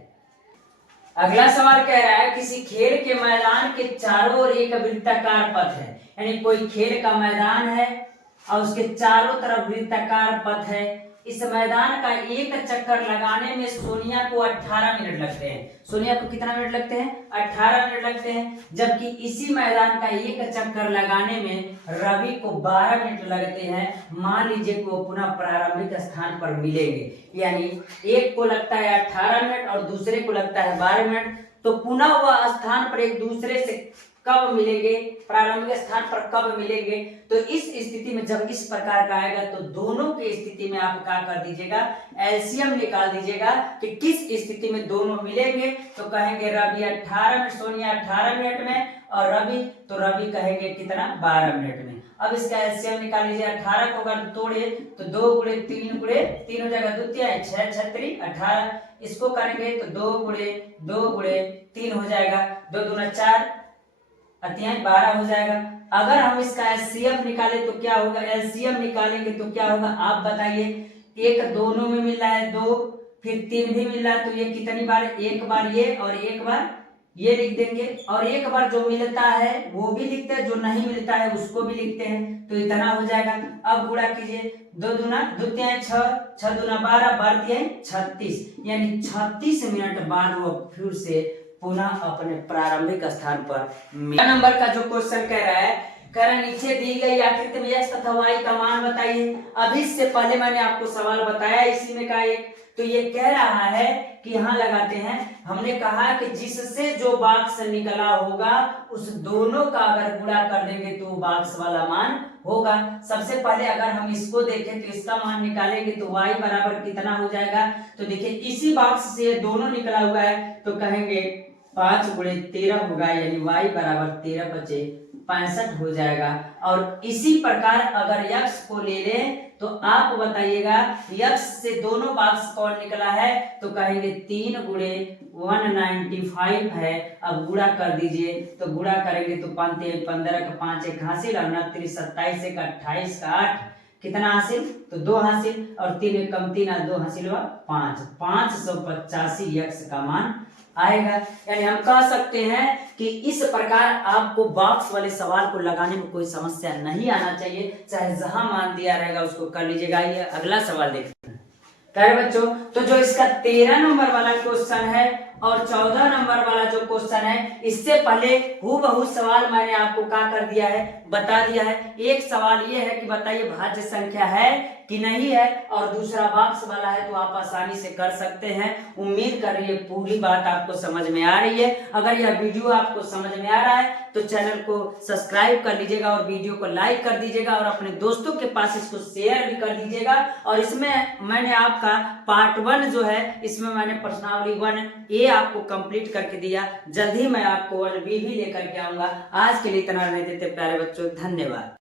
अगला सवाल कह रहा है किसी खेल के मैदान के चारों ओर एक वृत्ताकार पथ है, यानी कोई खेल का मैदान है और उसके चारों तरफ वृत्ताकार पथ है इस मैदान का एक चक्कर लगाने में सोनिया को 18 मिनट लगते हैं। सोनिया को कितना मिनट लगते हैं? 18 मिनट लगते हैं। जबकि इसी मैदान का एक चक्कर लगाने में रवि को 12 मिनट लगते हैं। मान लीजिए कि वो पुनः प्रारंभिक स्थान पर मिलेंगे, यानी एक को लगता है 18 मिनट और दूसरे को लगता है 12 मिनट, तो पुनः वह स्थान पर एक दूसरे से कब मिलेंगे, प्रारंभिक स्थान पर कब मिलेंगे। तो इस स्थिति में जब इस प्रकार का आएगा तो दोनों की स्थिति में आप क्या कर दीजिएगा, एलसीएम निकाल दीजिएगा कि किस स्थिति में दोनों मिलेंगे। तो कहेंगे रवि 18 मिनट, सोनिया 18 मिनट में, और रवि तो रवि कहेंगे कितना, 12 मिनट में। अब इसका एलसीएम निकाल लीजिए। 18 को अगर तोड़े तो 2 गुणे 3 गुणे 3 हो जाएगा, 2 है 6 छत्री 18। इसको करेंगे तो 2 गुणे 3 हो जाएगा, 2 दूना 4 अतियाय 12 हो जाएगा। अगर हम इसका एलसीएम निकालें तो क्या होगा, एलसीएम निकालेंगे तो क्या होगा आप बताइए। एक दोनों में मिल रहा है 2, फिर 3 भी मिल रहा है, तो ये कितनी बार, एक बार ये और एक बार ये लिख देंगे, और एक बार जो मिलता है वो भी लिखते हैं, जो नहीं मिलता है उसको भी लिखते हैं, तो इतना हो जाएगा। अब गुणा कीजिए, 2 दूना 2 6, 6 दूना 12, 12 36, यानी 36 मिनट बाद वो फिर से पुनः अपने प्रारंभिक स्थान पर। नंबर का जो क्वेश्चन कह रहा है, कह रहा नीचे दी गई आकृति में x तथा y का मान बताइए। अभी इससे पहले मैंने आपको सवाल बताया इसी में का एक, तो ये कह रहा है कि यहाँ लगाते हैं, हमने कहा कि जिससे जो बॉक्स निकला होगा उस दोनों का अगर गुणा कर देंगे तो बॉक्स वाला मान होगा। सबसे पहले अगर हम इसको देखें तो इसका मान निकालेंगे तो y बराबर कितना हो जाएगा। तो देखिए इसी बॉक्स से दोनों निकला हुआ है, तो कहेंगे 5 गुणे 13 होगा, यानी y बराबर 13 बचे 65 हो जाएगा। और इसी प्रकार अगर x को ले लें तो आप बताइएगा x से दोनों बॉक्स कौन निकला है, तो कहेंगे 3 गुणे 195 है। अब गुणा कर दीजिए, तो गुणा करेंगे तो 5 15 का 5 एक हासिल, 29 27 एक 28 का 8 कितना हासिल, तो 2 हासिल, और 3 एक कम 3 2 हासिल हुआ 5, 585 x का मान आएगा। यानी हम कह सकते हैं कि इस प्रकार आपको बॉक्स वाले सवाल को लगाने में कोई समस्या नहीं आना चाहिए, चाहे जहां मान दिया रहेगा उसको कर लीजिएगा। ये अगला सवाल देखते हैं। प्यारे बच्चों, तो जो इसका 13 नंबर वाला क्वेश्चन है और 14 नंबर वाला जो क्वेश्चन है, इससे पहले हूबहू सवाल मैंने आपको क्या कर दिया है, बता दिया है। एक सवाल ये है कि बताइए भाज्य संख्या है कि नहीं है, और दूसरा बॉक्स वाला है, तो आप आसानी से कर सकते हैं। उम्मीद कर रही है पूरी बात आपको समझ में आ रही है। अगर यह वीडियो आपको समझ में आ रहा है तो चैनल को सब्सक्राइब कर लीजिएगा और वीडियो को लाइक कर दीजिएगा, और अपने दोस्तों के पास इसको शेयर भी कर दीजिएगा। और इसमें मैंने आपका पार्ट 1 जो है, इसमें मैंने प्रश्नावली 1A आपको कंप्लीट करके दिया। जल्द ही मैं आपको 1B भी लेकर के आऊंगा। आज के लिए इतना रहने देते प्यारे बच्चों, धन्यवाद।